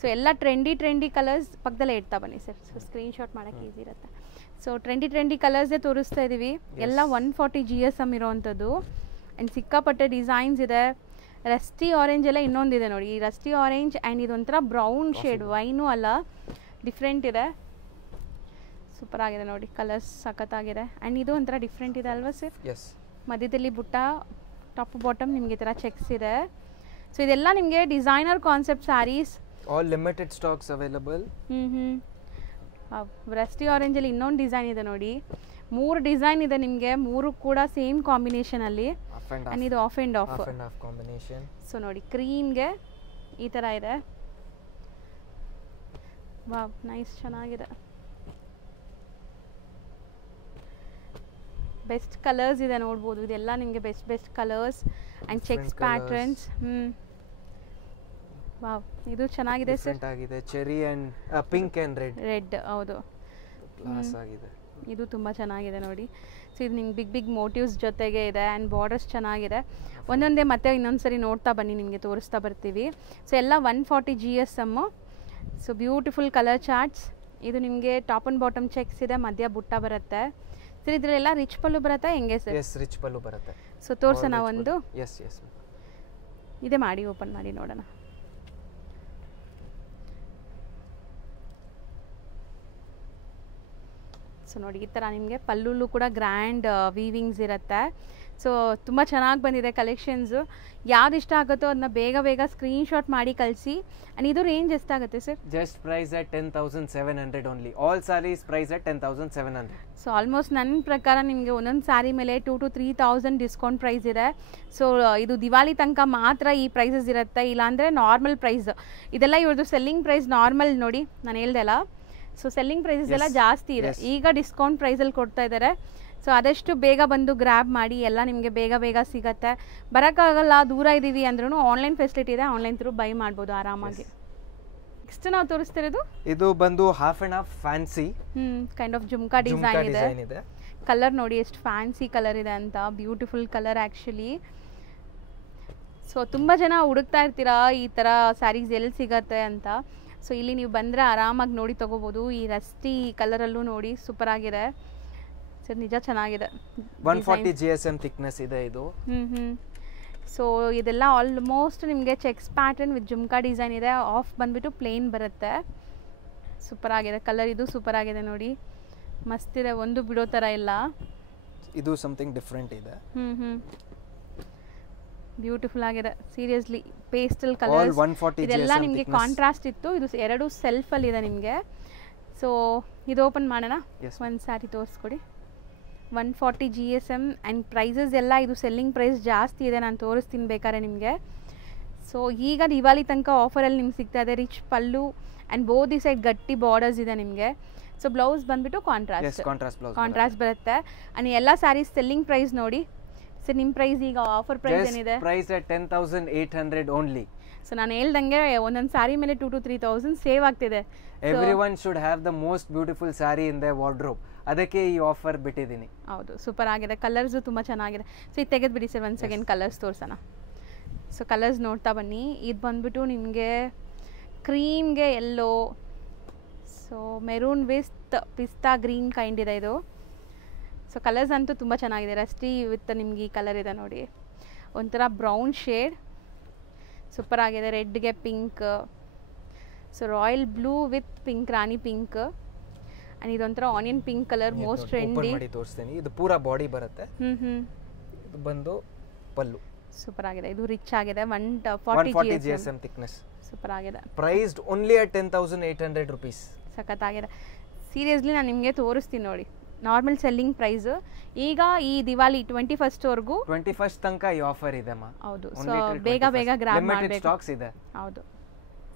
ಸೊ ಎಲ್ಲ ಟ್ರೆಂಡಿ ಕಲರ್ಸ್ ಪಕ್ಕದಲ್ಲೇ ಇಡ್ತಾ ಬನ್ನಿ ಸರ್. ಸೊ ಸ್ಕ್ರೀನ್ಶಾಟ್ ಮಾಡೋಕ್ಕೆ ಈಸಿ ಇರುತ್ತೆ. ಸೊ ಟ್ರೆಂಡಿ ಕಲರ್ಸೇ ತೋರಿಸ್ತಾ ಇದ್ದೀವಿ. ಎಲ್ಲ 140 GSM ಇರೋವಂಥದ್ದು. ಆ್ಯಂಡ್ ಸಿಕ್ಕಾಪಟ್ಟೆ ಡಿಸೈನ್ಸ್ ಇದೆ. ರಸ್ಟಿ ಆರೆಂಜ್ ಎಲ್ಲ ಇನ್ನೊಂದಿದೆ ನೋಡಿ. ಈ ರಸ್ಟಿ ಆರೆಂಜ್ ಆ್ಯಂಡ್ ಇದೊಂಥರ ಬ್ರೌನ್ ಶೇಡ್, ವೈನು ಅಲ್ಲ, ಡಿಫ್ರೆಂಟ್ ಇದೆ. ಸೂಪರ್ ಆಗಿದೆ ನೋಡಿ, ಕಲರ್ಸ್ ಸಖತ್ತಾಗಿದೆ. ಆ್ಯಂಡ್ ಇದು ಒಂಥರ ಡಿಫ್ರೆಂಟ್ ಇದೆ ಅಲ್ವಾ ಸರ್. ಮಧ್ಯದಲ್ಲಿ ಬುಟ್ಟ, ಟಾಪ್ ಬಾಟಮ್ ನಿಮಗೆ ಈ ಥರ ಚೆಕ್ಸ್ ಇದೆ. ಸೊ ಇದೆಲ್ಲ ನಿಮಗೆ designer concept sarees. All limited stocks available. Rusty ಆರೆಂಜಲ್ಲಿ ಇನ್ನೊಂದು ಡಿಸೈನ್ ಇದೆ ನೋಡಿ. 3 ಡಿಸೈನ್ ಇದೆ ನಿಮಗೆ, 3 ಕೂಡ ಸೇಮ್ ಕಾಂಬಿನೇಷನಲ್ಲಿ. ಆ್ಯಂಡ್ ಇದು of and of combination. So ನೋಡಿ ಕ್ರೀಮ್ಗೆ ಈ ಥರ ಇದೆ. ವಾವ್, ನೈಸ್, ಚೆನ್ನಾಗಿದೆ. ಬೆಸ್ಟ್ ಕಲರ್ಸ್ ಇದೆ ನೋಡ್ಬೋದು. ಇದೆಲ್ಲ ನಿಮಗೆ best colours and cheques patterns. Wow, ಇದು ಚೆನ್ನಾಗಿದೆ ಸರ್. ಆಗಿದೆ cherry and pink and red. ಹೌದು, ಕ್ಲಾಸ್ ಆಗಿದೆ. ಇದು ತುಂಬ ಚೆನ್ನಾಗಿದೆ ನೋಡಿ. ಸೊ ಇದು ನಿಮ್ಗೆ ಬಿಗ್ ಮೋಟಿವ್ಸ್ ಜೊತೆಗೆ ಇದೆ. ಆ್ಯಂಡ್ ಬಾರ್ಡರ್ಸ್ ಚೆನ್ನಾಗಿದೆ. ಒಂದೊಂದೇ ಮತ್ತೆ ಇನ್ನೊಂದ್ಸರಿ ನೋಡ್ತಾ ಬನ್ನಿ, ನಿಮಗೆ ತೋರಿಸ್ತಾ ಬರ್ತೀವಿ. ಸೊ ಎಲ್ಲ 140 GSM. So beautiful colour charts. ಇದು ನಿಮಗೆ ಟಾಪ್ ಆ್ಯಂಡ್ ಬಾಟಮ್ ಚೆಕ್ಸ್ ಇದೆ, ಮಧ್ಯ ಬುಟ್ಟ ಬರುತ್ತೆ. ಸರ್ ಇದರಲ್ಲೆಲ್ಲ ರಿಚ್ ಪಲ್ಲು ಬರುತ್ತಾ ಹೆಂಗೆ ಸರ್? ಎಸ್, ರಿಚ್ ಪಲ್ಲು ಬರುತ್ತೆ. ಸೊ ತೋರ್ಸೋಣ ಒಂದು. ಎಸ್ ಇದೆ, ಮಾಡಿ ಓಪನ್ ಮಾಡಿ ನೋಡೋಣ. ಸೊ ನೋಡಿ ಈ ಥರ ನಿಮಗೆ ಪಲ್ಲುಲ್ಲೂ ಕೂಡ ಗ್ರ್ಯಾಂಡ್ ವೀವಿಂಗ್ಸ್ ಇರುತ್ತೆ. ಸೊ ತುಂಬ ಚೆನ್ನಾಗಿ ಬಂದಿದೆ ಕಲೆಕ್ಷನ್ಸು. ಯಾವ್ದು ಇಷ್ಟ ಆಗುತ್ತೋ ಅದನ್ನ ಬೇಗ ಸ್ಕ್ರೀನ್ಶಾಟ್ ಮಾಡಿ ಕಳಿಸಿ. ಆ್ಯಂಡ್ ಇದು ರೇಂಜ್ ಎಷ್ಟಾಗುತ್ತೆ sir? Just price at 10,700 only. All sarees price at 10,700. So almost ನನ್ನ ಪ್ರಕಾರ ನಿಮಗೆ ಒಂದೊಂದು ಸ್ಯಾರಿ ಮೇಲೆ 2,000 to 3,000 ಡಿಸ್ಕೌಂಟ್ ಪ್ರೈಸ್ ಇದೆ. ಸೊ ಇದು ದಿವಾಲಿ ತನಕ ಮಾತ್ರ ಈ ಪ್ರೈಸಸ್ ಇರುತ್ತೆ, ಇಲ್ಲಾಂದರೆ ನಾರ್ಮಲ್ ಪ್ರೈಸ್. ಇದೆಲ್ಲ ಇವ್ರದ್ದು ಸೆಲ್ಲಿಂಗ್ ಪ್ರೈಸ್ ನಾರ್ಮಲ್ ನೋಡಿ, ನಾನು ಹೇಳ್ದೆ ಅಲ್ಲ. ಸೊ ಸೆಲ್ಲಿಂಗ್ ಪ್ರೈಸಸ್ ಎಲ್ಲ ಜಾಸ್ತಿ ಇದೆ. ಈಗ ಡಿಸ್ಕೌಂಟ್ ಪ್ರೈಸಲ್ಲಿ ಕೊಡ್ತಾ ಇದ್ದಾರೆ. ಸೊ ಆದಷ್ಟು ಬೇಗ ಬಂದು ಗ್ರ್ಯಾಬ್ ಮಾಡಿ, ಎಲ್ಲ ನಿಮಗೆ ಬೇಗ ಸಿಗತ್ತೆ. ಬರೋಕ್ಕಾಗಲ್ಲ, ದೂರ ಇದ್ದೀವಿ ಅಂದ್ರೂ ಆನ್ಲೈನ್ ಫೆಸಿಲಿಟಿ ಇದೆ, ಆನ್ಲೈನ್ ಥ್ರೂ ಬೈ ಮಾಡ್ಬೋದು ಆರಾಮಾಗಿ. ನೆಕ್ಸ್ಟ್ ನಾವು ತೋರಿಸ್ತಿರೋದು ಇದು ಬಂದು half and half fancy kind of jhumka design ಇದೆ. ಕಲರ್ ನೋಡಿ ಎಷ್ಟು ಫ್ಯಾನ್ಸಿ ಕಲರ್ ಇದೆ ಅಂತ. Beautiful colour actually. ಸೊ ತುಂಬ ಜನ ಹುಡುಕ್ತಾ ಇರ್ತೀರಾ ಈ ಥರ ಸ್ಯಾರೀಸ್ ಎಲ್ಲಿ ಸಿಗತ್ತೆ ಅಂತ. ಸೊ ಇಲ್ಲಿ ನೀವು ಬಂದರೆ ಆರಾಮಾಗಿ ನೋಡಿ ತೊಗೋಬೋದು. ಈ ರಸ್ಟಿ ಕಲರಲ್ಲೂ ನೋಡಿ ಸೂಪರ್ ಆಗಿದೆ ಸರ್, ನಿಜ ಚೆನ್ನಾಗಿದೆ. 140 GSM ಥಿಕ್ನೆಸ್ ಇದೆ ಇದು. ಸೊ ಇದೆಲ್ಲ ಆಲ್ಮೋಸ್ಟ್ ನಿಮಗೆ cheques pattern with jhumka design ಇದೆ. ಆಫ್ ಬಂದ್ಬಿಟ್ಟು ಪ್ಲೇನ್ ಬರುತ್ತೆ. ಸೂಪರ್ ಆಗಿದೆ ಕಲರ್. ಇದು ಸೂಪರ್ ಆಗಿದೆ ನೋಡಿ, ಮಸ್ತ್ ಇದೆ, ಒಂದು ಬಿಡೋ ಥರ ಇಲ್ಲ. ಇದು ಸಮಥಿಂಗ್ ಡಿಫ್ರೆಂಟ್ ಇದೆ. ಬ್ಯೂಟಿಫುಲ್ ಆಗಿದೆ ಸೀರಿಯಸ್ಲಿ. ಪೇಸ್ಟಲ್ ಕಲರ್ ಇದೆಲ್ಲ ನಿಮಗೆ ಕಾಂಟ್ರಾಸ್ಟ್ ಇತ್ತು. ಇದು 2 ಸೆಲ್ಫಲ್ಲಿ ಇದೆ ನಿಮಗೆ. ಸೊ ಇದು ಓಪನ್ ಮಾಡೋಣ. ಒಂದು ಸ್ಯಾರಿ ತೋರಿಸ್ಕೊಡಿ. 140 GSM ಆ್ಯಂಡ್ ಪ್ರೈಸಸ್ ಎಲ್ಲ ಇದು ಸೆಲ್ಲಿಂಗ್ ಪ್ರೈಸ್ ಜಾಸ್ತಿ ಇದೆ, ನಾನು ತೋರಿಸ್ತೀನಿ ಬೇಕಾದ್ರೆ ನಿಮಗೆ. ಸೊ ಈಗ ದಿವಾಲಿ ತನಕ ಆಫರಲ್ಲಿ ನಿಮ್ಗೆ ಸಿಗ್ತಾ ಇದೆ. Rich pallu and both the side ಗಟ್ಟಿ ಬಾರ್ಡರ್ಸ್ ಇದೆ ನಿಮಗೆ. ಸೊ ಬ್ಲೌಸ್ ಬಂದ್ಬಿಟ್ಟು ಕಾಂಟ್ರಾಸ್ಟ್ ಬರುತ್ತೆ. ಆ್ಯಂಡ್ ಎಲ್ಲ ಸ್ಯಾರೀಸ್ ಸೆಲ್ಲಿಂಗ್ ಪ್ರೈಸ್ ನೋಡಿ ಸರ್. ನಿಮ್ಮ ಪ್ರೈಸ್ ಈಗ ಆಫರ್ ಪ್ರೈಸ್ ಏನಿದೆ? Price at 10,800 only. ಸೊ ನಾನು ಹೇಳ್ದಂಗೆ ಒಂದೊಂದು ಸ್ಯಾರಿ ಮೇಲೆ 2,000 to 3,000 ಸೇವ್ ಆಗ್ತಿದೆ. Everyone should have the most beautiful sari in the wardrobe. ಅದಕ್ಕೆ ಈ ಆಫರ್ ಬಿಟ್ಟಿದ್ದೀನಿ. ಹೌದು, ಸೂಪರ್ ಆಗಿದೆ. ಕಲರ್ಸು ತುಂಬ ಚೆನ್ನಾಗಿದೆ. ಸೊ ಇದು ತೆಗೆದುಬಿಡಿ ಸರ್, 1 ಸೆಕೆಂಡ್ ಕಲರ್ಸ್ ತೋರಿಸೋಣ. ಸೊ ಕಲರ್ಸ್ ನೋಡ್ತಾ ಬನ್ನಿ. ಇದು ಬಂದ್ಬಿಟ್ಟು ನಿಮಗೆ ಕ್ರೀಮ್ಗೆ ಎಲ್ಲೋ, ಸೊ ಮೆರೂನ್ ವಿತ್ ಪಿಸ್ತಾ ಗ್ರೀನ್ ಕೈಂಡ್ ಇದೆ ಇದು. ಸೊ ಕಲರ್ಸ್ ಅಂತೂ ತುಂಬ ಚೆನ್ನಾಗಿದೆ. ರಸ್ಟಿ ವಿತ್ ನಿಮ್ಗೆ ಈ ಕಲರ್ ಇದೆ ನೋಡಿ, ಒಂಥರ ಬ್ರೌನ್ ಶೇಡ್, ಸೂಪರ್ ಆಗಿದೆ. ರೆಡ್ಗೆ pink, so royal blue with pink, ರಾಣಿ ಪಿಂಕ್. ಆ್ಯಂಡ್ ಇದೊಂಥರ onion pink colour, most trendy. ತೋರಿಸ್ತೀನಿ. ಇದು ಪೂರಾ ಬಾಡಿ ಬರುತ್ತೆ. ಇದು ಬಂದು ಪಲ್ಲು. ಸೂಪರ್ ಆಗಿದೆ. ಇದು ರಿಚ್ ಆಗಿದೆ. 140 GSM ಥಿಕ್ನೆಸ್. ಸೂಪರ್ ಆಗಿದೆ. Priced only at 10,800 rupees. ಸಖತ್ತಾಗಿದೆ ಸೀರಿಯಸ್ಲಿ. ನಾನು ನಿಮಗೆ ತೋರಿಸ್ತೀನಿ ನೋಡಿ, ನಾರ್ಮಲ್ ಸೆಲ್ಲಿಂಗ್ ಪ್ರೈಸ್. ಈಗ ಈ ದಿವಾಲಿ 21st ವರೆಗೂ, 21st ತನಕ ಈ ಆಫರ್ ಇದೆ. ಹೌದು, ಸೊ ಬೇಗ ಗ್ರಾಬ್ ಮಾಡಬೇಕು. ಸ್ಟಾಕ್ಸ್ ಇದೆ. ಹೌದು,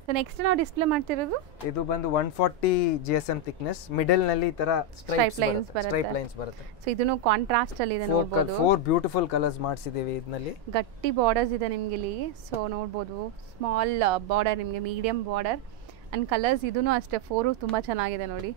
ಸೊ ನೆಕ್ಸ್ಟ್ ನಾವು ಡಿಸ್ಪ್ಲೇ ಮಾಡ್ತಿರೋದು ಇದು ಬಂದು 140 GSM ಥಿಕ್ನೆಸ್, ಮಿಡಲ್ ನಲ್ಲಿ ಈ ತರ ಸ್ಟ್ರೈಪ್ ಲೈನ್ಸ್ ಬರುತ್ತೆ. ಸೊ ಇದನ್ನು ಕಾಂಟ್ರಾಸ್ಟ್ ಅಲ್ಲಿ ಇದೆ ನೋಡಬಹುದು. 4 ಬ್ಯೂಟಿಫುಲ್ ಕಲರ್ಸ್ ಮಾಡಿಸಿದೀವಿ ಇದರಲ್ಲಿ. ಗಟ್ಟಿ ಬಾರ್ಡರ್ಸ್ ಇದೆ ನಿಮಗೆ ಇಲ್ಲಿ. ಸೊ ನೋಡಬಹುದು ಸ್ಮಾಲ್ ಬಾರ್ಡರ್, ನಿಮಗೆ ಮೀಡಿಯಂ ಬಾರ್ಡರ್ ಅಂಡ್ ಕಲರ್ಸ್ ಇದೂನು ಅಷ್ಟೇ 4 ತುಂಬಾ ಚೆನ್ನಾಗಿದೆ ನೋಡಿ.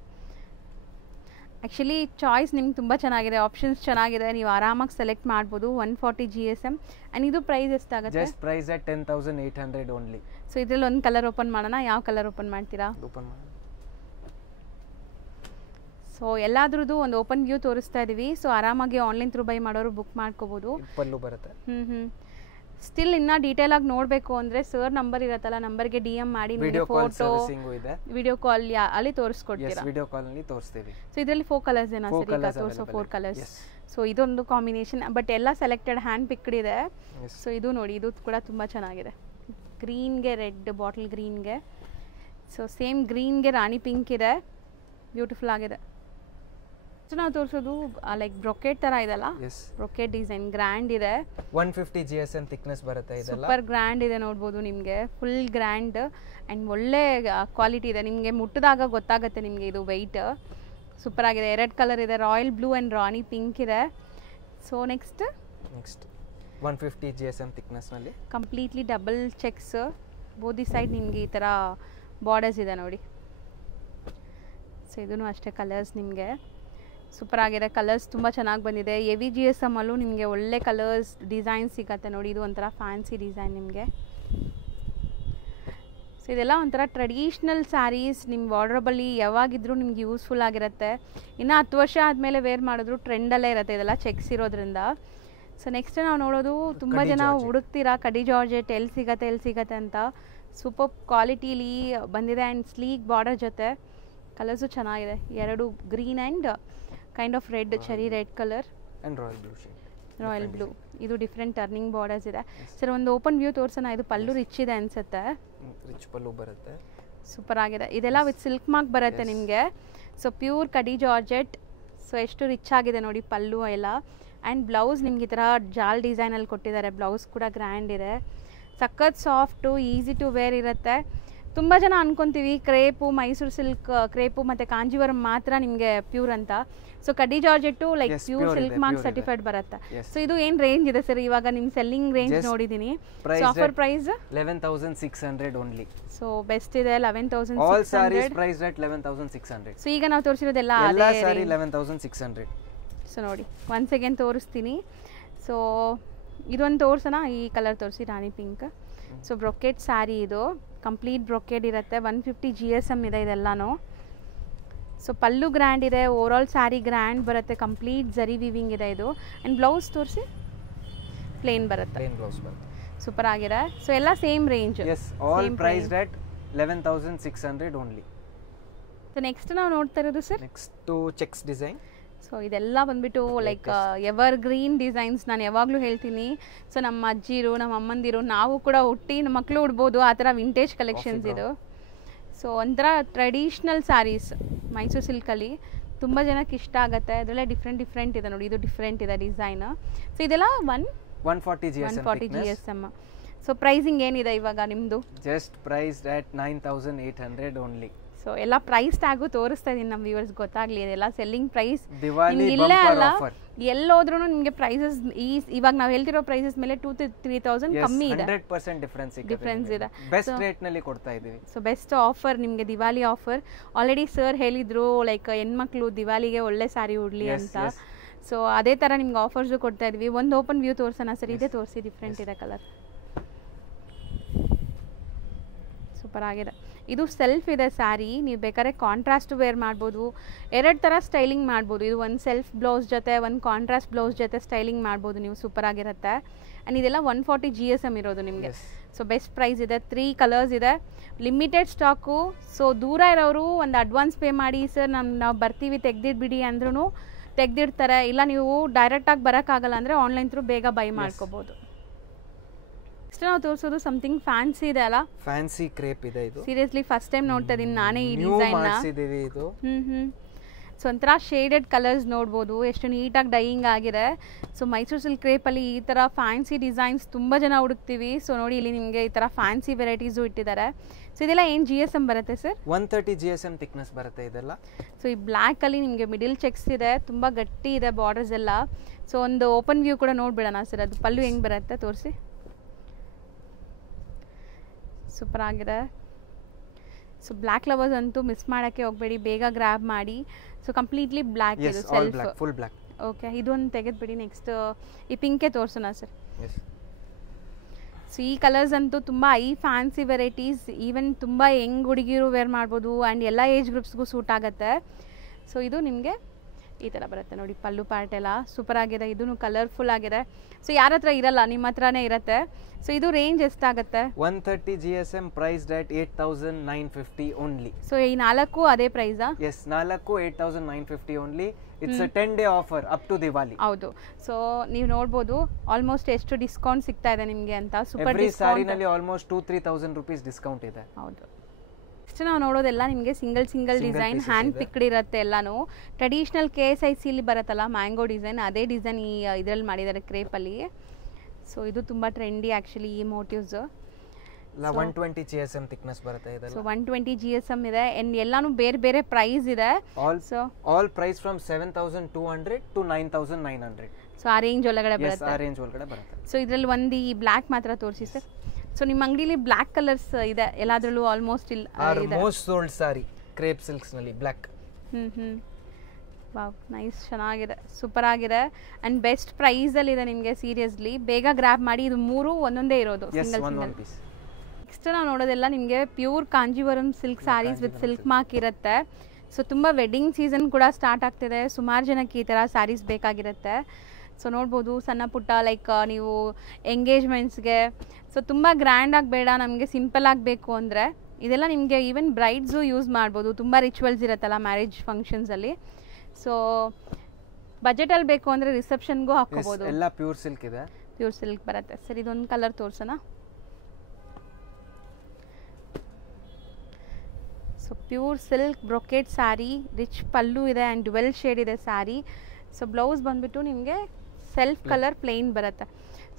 ಆ್ಯಕ್ಚುಲಿ ಚಾಯ್ಸ್ ನಿಮ್ಗೆ ತುಂಬ ಚೆನ್ನಾಗಿದೆ, ಆಪ್ಷನ್ಸ್ ಚೆನ್ನಾಗಿದೆ, ನೀವು ಆರಾಮಾಗಿ ಸೆಲೆಕ್ಟ್ ಮಾಡ್ಬೋದು. 140 GSM ಆ್ಯಂಡ್ ಇದು ಪ್ರೈಸ್ ಎಷ್ಟಾಗುತ್ತೆ? Just price at 10,800 only. So ಇದರಲ್ಲಿ ಒಂದು ಕಲರ್ ಓಪನ್ ಮಾಡೋಣ. ಯಾವ ಕಲರ್ ಓಪನ್ ಮಾಡ್ತೀರಾ? ಓಪನ್ ಮಾಡಿ. ಸೊ ಎಲ್ಲಾದ್ರದ್ದು ಒಂದು ಓಪನ್ ವ್ಯೂ ತೋರಿಸ್ತಾ ಇದೀವಿ. ಸೊ ಆರಾಮಾಗಿ ಆನ್ಲೈನ್ ಥ್ರೂ ಬೈ ಮಾಡೋರು ಬುಕ್ ಮಾಡ್ಕೋಬೋದು. ಪಲ್ಲು ಬರುತ್ತೆ. ಸ್ಟಿಲ್ ಇನ್ನ ಡೀಟೇಲ್ ಆಗಿ ನೋಡಬೇಕು ಅಂದ್ರೆ ಸರ್ ನಂಬರ್ ಇರುತ್ತಲ್ಲ, ನಂಬರ್ಗೆ DM ಮಾಡಿ ನಿಮಗೆ ಫೋಟೋ ವಿಡಿಯೋ ಕಾಲ್ ಅಲ್ಲಿ ತೋರಿಸ್ಕೊಡ್ತೀರಾ? ವಿಡಿಯೋ ಕಾಲ್ ಅಲ್ಲಿ ತೋರಿಸ್ತೀವಿ. ಸೊ ಇದರಲ್ಲಿ 4 ಕಲರ್ಸ್ ಏನಾ ಸರ್? ಈಗ ತೋರಿಸೋ 4 ಕಲರ್ಸ್. ಸೊ ಇದೊಂದು ಕಾಂಬಿನೇಷನ್, ಬಟ್ ಎಲ್ಲ ಸೆಲೆಕ್ಟೆಡ್ ಹ್ಯಾಂಡ್ ಪಿಕ್ಡ್ ಇದೆ. ಸೊ ಇದು ನೋಡಿ, ಇದು ಕೂಡ ತುಂಬಾ ಚೆನ್ನಾಗಿದೆ. ಗ್ರೀನ್ಗೆ ರೆಡ್, ಬಾಟಲ್ ಗ್ರೀನ್ಗೆ, ಸೊ ಸೇಮ್ ಗ್ರೀನ್ಗೆ ರಾಣಿ ಪಿಂಕ್ ಇದೆ, ಬ್ಯೂಟಿಫುಲ್ ಆಗಿದೆ. ಸೊ ನಾವು ತೋರಿಸೋದು ಲೈಕ್ ಬ್ರೊಕೆಟ್ ತರ ಇದೆಲ್ಲ, ಬ್ರೊಕೆಟ್ ಡಿಸೈನ್ ಗ್ರ್ಯಾಂಡ್ ಇದೆ. 150 GSM ಥಿಕ್ನೆಸ್ ಬರುತ್ತೆ. ಇದೆಲ್ಲ ಸೂಪರ್ ಗ್ರ್ಯಾಂಡ್ ಇದೆ ನೋಡ್ಬೋದು ನಿಮಗೆ, ಫುಲ್ ಗ್ರ್ಯಾಂಡ್ ಆ್ಯಂಡ್ ಒಳ್ಳೆ ಕ್ವಾಲಿಟಿ ಇದೆ. ನಿಮಗೆ ಮುಟ್ಟಿದಾಗ ಗೊತ್ತಾಗುತ್ತೆ ನಿಮಗೆ ಇದು ವೆಯ್ಟ್. ಸೂಪರ್ ಆಗಿದೆ. 2 ಕಲರ್ ಇದೆ, ರಾಯಲ್ ಬ್ಲೂ ಆ್ಯಂಡ್ ರಾಣಿ ಪಿಂಕ್ ಇದೆ. ಸೊ ನೆಕ್ಸ್ಟ್ 150 GSM ಥಿಕ್ನೆಸ್ನಲ್ಲಿ completely double checks, both side ನಿಮಗೆ ಈ ಥರ ಬಾರ್ಡರ್ಸ್ ಇದೆ ನೋಡಿ. ಸೊ ಇದೂ ಅಷ್ಟೇ ಕಲರ್ಸ್ ನಿಮಗೆ ಸೂಪರ್ ಆಗಿದೆ. ಕಲರ್ಸ್ ತುಂಬ ಚೆನ್ನಾಗಿ ಬಂದಿದೆ. ಹೆವಿ GSM ಅಲ್ಲೂ ನಿಮಗೆ ಒಳ್ಳೆ ಕಲರ್ಸ್ ಡಿಸೈನ್ ಸಿಗುತ್ತೆ ನೋಡಿ. ಇದು ಒಂಥರ ಫ್ಯಾನ್ಸಿ ಡಿಸೈನ್ ನಿಮಗೆ. ಸೊ ಇದೆಲ್ಲ ಒಂಥರ ಟ್ರೆಡಿಷ್ನಲ್ ಸ್ಯಾರೀಸ್, ನಿಮ್ಮ ವಾರ್ಡ್ರೋಬಲ್ಲಿ ಯಾವಾಗಿದ್ರೂ ನಿಮ್ಗೆ ಯೂಸ್ಫುಲ್ ಆಗಿರುತ್ತೆ. ಇನ್ನು 10 ವರ್ಷ ಆದಮೇಲೆ ವೇರ್ ಮಾಡಿದ್ರು ಟ್ರೆಂಡಲ್ಲೇ ಇರುತ್ತೆ ಇದೆಲ್ಲ ಚೆಕ್ಸ್ ಇರೋದ್ರಿಂದ. ಸೊ ನೆಕ್ಸ್ಟ್ ನಾವು ನೋಡೋದು, ತುಂಬ ಜನ ಹುಡುಕ್ತೀರಾ ಕಡಿ ಜಾರ್ಜೆಟ್ ಎಲ್ಲಿ ಸಿಗತ್ತೆ ಅಂತ. ಸೂಪರ್ ಕ್ವಾಲಿಟೀಲಿ ಬಂದಿದೆ ಆ್ಯಂಡ್ ಸ್ಲೀಕ್ ಬಾರ್ಡರ್ ಜೊತೆ. ಕಲರ್ಸು ಚೆನ್ನಾಗಿದೆ, 2 green and kind of red, cherry red colour and royal blue shade. Royal blue, ಇದು ಡಿಫ್ರೆಂಟ್ ಟರ್ನಿಂಗ್ ಬಾರ್ಡರ್ಸ್ ಇದೆ. ಸರ್ ಒಂದು ಓಪನ್ ವ್ಯೂ ತೋರಿಸೋಣ. ಇದು ಪಲ್ಲು ರಿಚ್ ಇದೆ ಅನ್ಸುತ್ತೆ, ರಿಚ್ ಪಲ್ಲು ಬರುತ್ತೆ. ಸೂಪರ್ ಆಗಿದೆ. ಇದೆಲ್ಲ ವಿತ್ ಸಿಲ್ಕ್ ಮಾರ್ಕ್ ಬರುತ್ತೆ ನಿಮಗೆ. ಸೊ ಪ್ಯೂರ್ ಕಡಿ ಜಾರ್ಜೆಟ್. ಸೊ ಎಷ್ಟು ರಿಚ್ ಆಗಿದೆ ನೋಡಿ ಪಲ್ಲು ಎಲ್ಲ. ಆ್ಯಂಡ್ ಬ್ಲೌಸ್ ನಿಮ್ಗೆ ಈ ಥರ ಜಾಲ್ ಡಿಸೈನಲ್ಲಿ ಕೊಟ್ಟಿದ್ದಾರೆ. ಬ್ಲೌಸ್ ಕೂಡ ಗ್ರ್ಯಾಂಡ್ ಇದೆ, ಸಖತ್ ಸಾಫ್ಟು, ಈಸಿ ಟು ವೇರ್ ಇರುತ್ತೆ. ತುಂಬ ಜನ ಅನ್ಕೊಂತೀವಿ ಕ್ರೇಪು, ಮೈಸೂರು ಸಿಲ್ಕ್ ಕ್ರೇಪು ಮತ್ತು ಕಾಂಜೀವರಂ ಮಾತ್ರ ನಿಮಗೆ ಪ್ಯೂರ್ ಅಂತ. ಸೊ ಕಡಿ georgette like pure silk mark certified ಬರುತ್ತೆ. ಸೊ ಇದು ಏನು ರೇಂಜ್ ಇದೆ ಸರ್? ಇವಾಗ ನಿಮ್ಮ ಸೆಲ್ಲಿಂಗ್ ರೇಂಜ್ ನೋಡಿದ್ದೀನಿ. Offer price 11,600 only. So best ಇದೆ 11,600. All sarees price at 11,600. So ಈಗ ನಾವು ತೋರಿಸಿರೋದೆಲ್ಲ ಎಲ್ಲ ಸಾರಿ 11,600. ಸೊ ನೋಡಿ ಒನ್ಸ್ ಅಗೇನ್ ತೋರಿಸ್ತೀನಿ. ಸೊ ಇದೊಂದು ತೋರಿಸೋಣ. ಈ ಕಲರ್ ತೋರಿಸಿ, rani pink. So brocade sari, ಇದು ಕಂಪ್ಲೀಟ್ ಬ್ರೊಕೆಟ್ ಇರುತ್ತೆ. 150 GSM ಇದೆ ಇದೆಲ್ಲನೂ. ಸೊ ಪಲ್ಲು ಗ್ರ್ಯಾಂಡ್ ಇದೆ, ಓವರ್ ಆಲ್ ಸ್ಯಾರಿ ಗ್ರ್ಯಾಂಡ್ ಬರುತ್ತೆ, ಕಂಪ್ಲೀಟ್ ಜರಿ ವಿವಿಂಗ್ ಇದೆ ಇದು. ಆ್ಯಂಡ್ ಬ್ಲೌಸ್ ತೋರಿಸಿ, ಪ್ಲೇನ್ ಬರುತ್ತೆ, ಪ್ಲೇನ್ ಬ್ಲೌಸ್ ಬರುತ್ತೆ. ಸೂಪರ್ ಆಗಿದೆ. ಸೊ ಎಲ್ಲ same range. Yes, all priced at 11,600 only. So next ನಾವು ನೋಡ್ತಾ ಇರೋದು sir, next checks design. So ಇದೆಲ್ಲ ಬಂದ್ಬಿಟ್ಟು ಲೈಕ್ ಎವರ್ ಗ್ರೀನ್ ಡಿಸೈನ್ಸ್. ನಾನು ಯಾವಾಗಲೂ ಹೇಳ್ತೀನಿ, ಸೊ ನಮ್ಮ ಅಜ್ಜಿರು, ನಮ್ಮ ಅಮ್ಮಂದಿರು, ನಾವು ಕೂಡ ಹುಟ್ಟಿ ನಮ್ಮ ಮಕ್ಕಳು ಉಡ್ಬೋದು ಆ ಥರ ವಿಂಟೇಜ್ ಕಲೆಕ್ಷನ್ಸ್ ಇದು. ಸೊ ಒಂಥರ ಟ್ರೆಡಿಷ್ನಲ್ ಸ್ಯಾರೀಸ್ ಮೈಸೂರು ಸಿಲ್ಕಲ್ಲಿ ತುಂಬ ಜನಕ್ಕೆ ಇಷ್ಟ ಆಗುತ್ತೆ. ಅದರಲ್ಲೇ ಡಿಫ್ರೆಂಟ್ ಇದೆ ನೋಡಿ, ಇದು ಡಿಫ್ರೆಂಟ್ ಇದೆ ಡಿಸೈನ್. ಸೊ ಇದೆಲ್ಲ 140 GSM. ಸೊ ಪ್ರೈಸಿಂಗ್ ಏನಿದೆ ಇವಾಗ ನಿಮ್ಮದು? Just priced at 9,800 only. So ಎಲ್ಲ ಪ್ರೈಸ್ ಟ್ಯಾಗು ತೋರಿಸ್ತಾ ಇದೀನಿ ನಮ್ಮ ವ್ಯೂವರ್ಸ್ ಗೊತ್ತಾಗ್ಲಿ. ಇದೆಲ್ಲ ಸೆಲ್ಲಿಂಗ್ ಪ್ರೈಸ್ ಇಲ್ಲೇ ಅಲ್ಲ, ಎಲ್ಲೋದ್ರೂ ನಿಮಗೆ ಪ್ರೈಸಸ್ ಇವಾಗ ನಾವು ಹೇಳ್ತಿರೋ ಪ್ರೈಸಸ್ ಮೇಲೆ 2,000-3,000 ಕಮ್ಮಿ ಇದೆ. 100% ಡಿಫರೆನ್ಸ್ ಇದೆ. ಬೆಸ್ಟ್ ರೇಟ್ ನಲ್ಲಿ ಕೊಡ್ತಾ ಇದೀವಿ. ಸೊ ಬೆಸ್ಟ್ ಆಫರ್ ನಿಮಗೆ, ದಿವಾಲಿ ಆಫರ್. ಆಲ್ರೆಡಿ ಸರ್ ಹೇಳಿದ್ರು ಲೈಕ್ ಹೆಣ್ಮಕ್ಳು ದಿವಾಲಿಗೆ ಒಳ್ಳೆ ಸ್ಯಾರಿ ಉಡ್ಲಿ ಅಂತ. ಸೊ ಅದೇ ತರ ನಿಮ್ಗೆ ಆಫರ್ಸು ಕೊಡ್ತಾ ಇದೀವಿ. ಒಂದು ಓಪನ್ ವ್ಯೂ ತೋರ್ಸೋಣ ಸರ್? ಇದೇ ತೋರಿಸಿ, ಡಿಫ್ರೆಂಟ್ ಇದೆ ಕಲರ್, ಸೂಪರ್ ಆಗಿದೆ. ಇದು ಸೆಲ್ಫ್ ಇದೆ ಸ್ಯಾರಿ, ನೀವು ಬೇಕಾದ್ರೆ ಕಾಂಟ್ರಾಸ್ಟ್ ವೇರ್ ಮಾಡ್ಬೋದು. 2 ಥರ ಸ್ಟೈಲಿಂಗ್ ಮಾಡ್ಬೋದು. ಇದು ಒಂದು ಸೆಲ್ಫ್ ಬ್ಲೌಸ್ ಜೊತೆ, ಒಂದು ಕಾಂಟ್ರಾಸ್ಟ್ ಬ್ಲೌಸ್ ಜೊತೆ ಸ್ಟೈಲಿಂಗ್ ಮಾಡ್ಬೋದು ನೀವು, ಸೂಪರ್ ಆಗಿರುತ್ತೆ. ಆ್ಯಂಡ್ ಇದೆಲ್ಲ 140 GSM ಇರೋದು ನಿಮಗೆ. ಸೊ ಬೆಸ್ಟ್ ಪ್ರೈಸ್ ಇದೆ. 3 ಕಲರ್ಸ್ ಇದೆ, ಲಿಮಿಟೆಡ್ ಸ್ಟಾಕು. ಸೊ ದೂರ ಇರೋರು ಒಂದು ಅಡ್ವಾನ್ಸ್ ಪೇ ಮಾಡಿ, ಸರ್ ನಾವು ಬರ್ತೀವಿ ತೆಗ್ದಿಟ್ಬಿಡಿ ಅಂದ್ರೂ ತೆಗ್ದಿಡ್ತಾರೆ. ಇಲ್ಲ ನೀವು ಡೈರೆಕ್ಟಾಗಿ ಬರೋಕ್ಕಾಗಲ್ಲ ಅಂದರೆ ಆನ್ಲೈನ್ ಥ್ರೂ ಬೇಗ ಬೈ ಮಾಡ್ಕೋಬೋದು. ನೆಕ್ಸ್ಟ್ ನಾವು ತೋರಿಸೋದು ಸಮಥಿಂಗ್ ಫ್ಯಾನ್ಸಿ ಇದೆ ಅಲ್ಲ, ಫ್ಯಾನ್ಸಿ ಕ್ರೇಪ್ ಇದೆ ಇದು. ಸೀರಿಯಸ್ಲಿ ಫಸ್ಟ್ ಟೈಮ್ ನೋಡ್ತಾ ಇದೀನಿ ನಾನೇ ಈ ಡಿಸೈನ್ ನ. ಇದು ಸೊ ಒಂಥರ ಶೇಡೆಡ್ ಕಲರ್ಸ್ ನೋಡ್ಬೋದು, ಎಷ್ಟು ನೀಟಾಗಿ ಡೈಯಿಂಗ್ ಆಗಿದೆ. ಸೊ ಮೈಸೂರು ಸಿಲ್ಕ್ ಕ್ರೇಪಲ್ಲಿ ಈ ಥರ ಫ್ಯಾನ್ಸಿ ಡಿಸೈನ್ಸ್ ತುಂಬ ಜನ ಹುಡುಕ್ತೀವಿ. ಸೊ ನೋಡಿ ಇಲ್ಲಿ ನಿಮಗೆ ಈ ಥರ ಫ್ಯಾನ್ಸಿ ವೆರೈಟೀಸು ಇಟ್ಟಿದ್ದಾರೆ. ಸೊ ಇದೆಲ್ಲ ಏನು GSM ಬರುತ್ತೆ ಸರ್? 130 GSM ಥಿಕ್ನೆಸ್ ಬರುತ್ತೆ ಇದೆಲ್ಲ. ಸೊ ಈ ಬ್ಲ್ಯಾಕಲ್ಲಿ ನಿಮಗೆ ಮಿಡಿಲ್ ಚೆಕ್ಸ್ ಇದೆ, ತುಂಬ ಗಟ್ಟಿ ಇದೆ ಬಾರ್ಡರ್ಸ್ ಎಲ್ಲ. ಸೊ ಒಂದು ಓಪನ್ ವ್ಯೂ ಕೂಡ ನೋಡ್ಬಿಡೋಣ ಸರ್, ಅದು ಪಲ್ಲು ಹೆಂಗೆ ಬರುತ್ತೆ ತೋರಿಸಿ. ಸೂಪರ್ ಆಗಿದೆ. ಸೊ ಬ್ಲ್ಯಾಕ್ ಲವರ್ಸ್ ಅಂತೂ ಮಿಸ್ ಮಾಡೋಕ್ಕೆ ಹೋಗಬೇಡಿ, ಬೇಗ ಗ್ರ್ಯಾಬ್ ಮಾಡಿ. ಸೊ ಕಂಪ್ಲೀಟ್ಲಿ ಬ್ಲ್ಯಾಕ್ ಇದು ಸೆಲ್ಫ್, ಫುಲ್ ಬ್ಲ್ಯಾಕ್. ಓಕೆ, ಇದೊಂದು ತೆಗೆದ್ಬಿಡಿ. ನೆಕ್ಸ್ಟ್ ಈ ಪಿಂಕೆ ತೋರಿಸೋಣ ಸರ್. ಸೊ ಈ ಕಲರ್ಸ್ ಅಂತೂ ತುಂಬ ಫ್ಯಾನ್ಸಿ ವೆರೈಟೀಸ್, ಈವನ್ ತುಂಬ ಯಂಗ್ ಹುಡುಗಿರು ವೇರ್ ಮಾಡ್ಬೋದು ಆ್ಯಂಡ್ ಎಲ್ಲ ಏಜ್ ಗ್ರೂಪ್ಸ್ಗೂ ಸೂಟ್ ಆಗುತ್ತೆ. ಸೊ ಇದು ನಿಮಗೆ ಈ ಥರ ಬರುತ್ತೆ ನೋಡಿ, ಪಲ್ಲು ಪಾರ್ಟ್ ಎಲ್ಲ ಸೂಪರ್ ಆಗಿದೆ. ಇದೂ ಕಲರ್ಫುಲ್ ಆಗಿದೆ. ಸೊ ಯಾರ ಹತ್ರ ಇರಲ್ಲ, ನಿಮ್ಮ ಹತ್ರನೇ ಇರುತ್ತೆ. ಸೊ ಇದು ರೇಂಜ್ ಎಷ್ಟಾಗುತ್ತೆ? 130 GSM priced at 8,950 only. So ಈ 4 ಅದೇ ಪ್ರೈಸಾ? Yes, 4 8,950 only. It's a 10-day offer up to Diwali. ಹೌದು. ಸೊ ನೀವು ನೋಡ್ಬೋದು ಆಲ್ಮೋಸ್ಟ್ ಎಷ್ಟು ಡಿಸ್ಕೌಂಟ್ ಸಿಗ್ತಾ ಇದೆ ನಿಮಗೆ ಅಂತ. ಸೂಪರ್ ಎವ್ರಿ ಸಾರಿನಲ್ಲಿ ಆಲ್ಮೋಸ್ಟ್ 2-3,000 ರೂಪೀಸ್ ಡಿಸ್ಕೌಂಟ್ ಇದೆ. ಹೌದು. ನೆಕ್ಸ್ಟ್ ನಾವು ನೋಡೋದೆಲ್ಲ ನಿಮಗೆ ಸಿಂಗಲ್ ಡಿಸೈನ್ ಹ್ಯಾಂಡ್ ಪಿಕ್ಡ್ ಇರುತ್ತೆ ಎಲ್ಲಾನು. ಟ್ರೆಡಿಷನಲ್ KSICಲಿ ಬರುತ್ತಲ್ಲ ಮ್ಯಾಂಗೋ ಡಿಸೈನ್, ಅದೇ ಡಿಸೈನ್ ಈ ಇದರಲ್ಲಿ ಮಾಡಿದ್ದಾರೆ ಕ್ರೇಪಲ್ಲಿ. ಸೊ ಇದು ತುಂಬ ಟ್ರೆಂಡಿ ಆ್ಯಕ್ಚುಲಿ ಈ ಮೋಟಿವ್ಸ್. 120 GSM ಥಿಕ್ನೆಸ್ ಬರುತ್ತೆ ಇದೆಲ್ಲ. ಸೊ 120 GSM ಇದೆ ಅಂಡ್ ಎಲ್ಲಾನು ಬೇರೆ ಬೇರೆ ಪ್ರೈಸ್ ಇದೆ. All price from 7,200 to 9,900. So ಆ ರೇಂಜ್ ಒಳಗಡೆ ಬರುತ್ತೆ. ಆ ರೇಂಜ್ ಒಳಗಡೆ ಬರುತ್ತೆ. ಸೊ ಇದರಲ್ಲಿ ಒಂದು ಈ ಬ್ಲ್ಯಾಕ್ ಮಾತ್ರ ತೋರಿಸಿ ಸರ್. ಸೊ ನಿಮ್ಮ ಅಂಗಡಿಲಿ ಬ್ಲ್ಯಾಕ್ ಕಲರ್ಸ್ ಇದೆ ಎಲ್ಲಾದ್ರಲ್ಲೂ ಆಲ್ಮೋಸ್ಟ್ ಇಲ್ಲ ಇದೆ. ಮೋಸ್ಟ್ ಸೋಲ್ಡ್ ಸಾರಿ ಕ್ರೇಪ್ ಸಿಲ್ಕ್ಸ್ ನಲ್ಲಿ ಬ್ಲ್ಯಾಕ್. ವಾವ್, ನೈಸ್, ಚೆನ್ನಾಗಿದೆ, ಸೂಪರ್ ಆಗಿದೆ ಅಂಡ್ ಬೆಸ್ಟ್ ಪ್ರೈಸ್ ಅಲ್ಲಿ ಇದೆ ನಿಮಗೆ. ಸೀರಿಯಸ್ಲಿ ಬೇಗ ಗ್ರ್ಯಾಬ್ ಮಾಡಿ. ಇದು 3 ಒಂದೊಂದೇ ಇರೋದು ಸಿಂಗಲ್. ನೆಕ್ಸ್ಟ್ ನಾವು ನೋಡೋದೆಲ್ಲ ನಿಮಗೆ pure Kanjeevaram silk sarees with silk mark ಇರುತ್ತೆ. ಸೊ ತುಂಬ ವೆಡ್ಡಿಂಗ್ ಸೀಸನ್ ಕೂಡ ಸ್ಟಾರ್ಟ್ ಆಗ್ತಿದೆ, ಸುಮಾರು ಜನಕ್ಕೆ ಈ ಥರ ಸ್ಯಾರೀಸ್ ಬೇಕಾಗಿರುತ್ತೆ. ಸೊ ನೋಡ್ಬೋದು ಸಣ್ಣ ಪುಟ್ಟ ಲೈಕ್ ನೀವು ಎಂಗೇಜ್ಮೆಂಟ್ಸ್ಗೆ. ಸೊ ತುಂಬ ಗ್ರ್ಯಾಂಡಾಗಿ ಬೇಡ, ನಮಗೆ ಸಿಂಪಲ್ ಆಗಬೇಕು ಅಂದರೆ ಇದೆಲ್ಲ ನಿಮಗೆ ಈವನ್ ಬ್ರೈಡ್ಸು ಯೂಸ್ ಮಾಡ್ಬೋದು. ತುಂಬ ರಿಚುವಲ್ಸ್ ಇರುತ್ತಲ್ಲ ಮ್ಯಾರೇಜ್ ಫಂಕ್ಷನ್ಸಲ್ಲಿ. ಸೊ ಬಜೆಟಲ್ಲಿ ಬೇಕು ಅಂದರೆ ರಿಸೆಪ್ಷನ್ಗೂ ಹಾಕೋಬೋದು. ಎಲ್ಲ ಪ್ಯೂರ್ ಸಿಲ್ಕ್ ಇದೆ, ಪ್ಯೂರ್ ಸಿಲ್ಕ್ ಬರುತ್ತೆ ಸರ್. ಇದೊಂದು ಕಲರ್ ತೋರಿಸೋಣ. So pure silk brocade saree, rich pallu ಇದೆ ಆ್ಯಂಡ್ ಡ್ವೆಲ್ ಶೇಡ್ ಇದೆ ಸ್ಯಾರಿ. ಸೊ ಬ್ಲೌಸ್ ಬಂದುಬಿಟ್ಟು ನಿಮಗೆ ಸೆಲ್ಫ್ ಕಲರ್ ಪ್ಲೇನ್ ಬರುತ್ತೆ.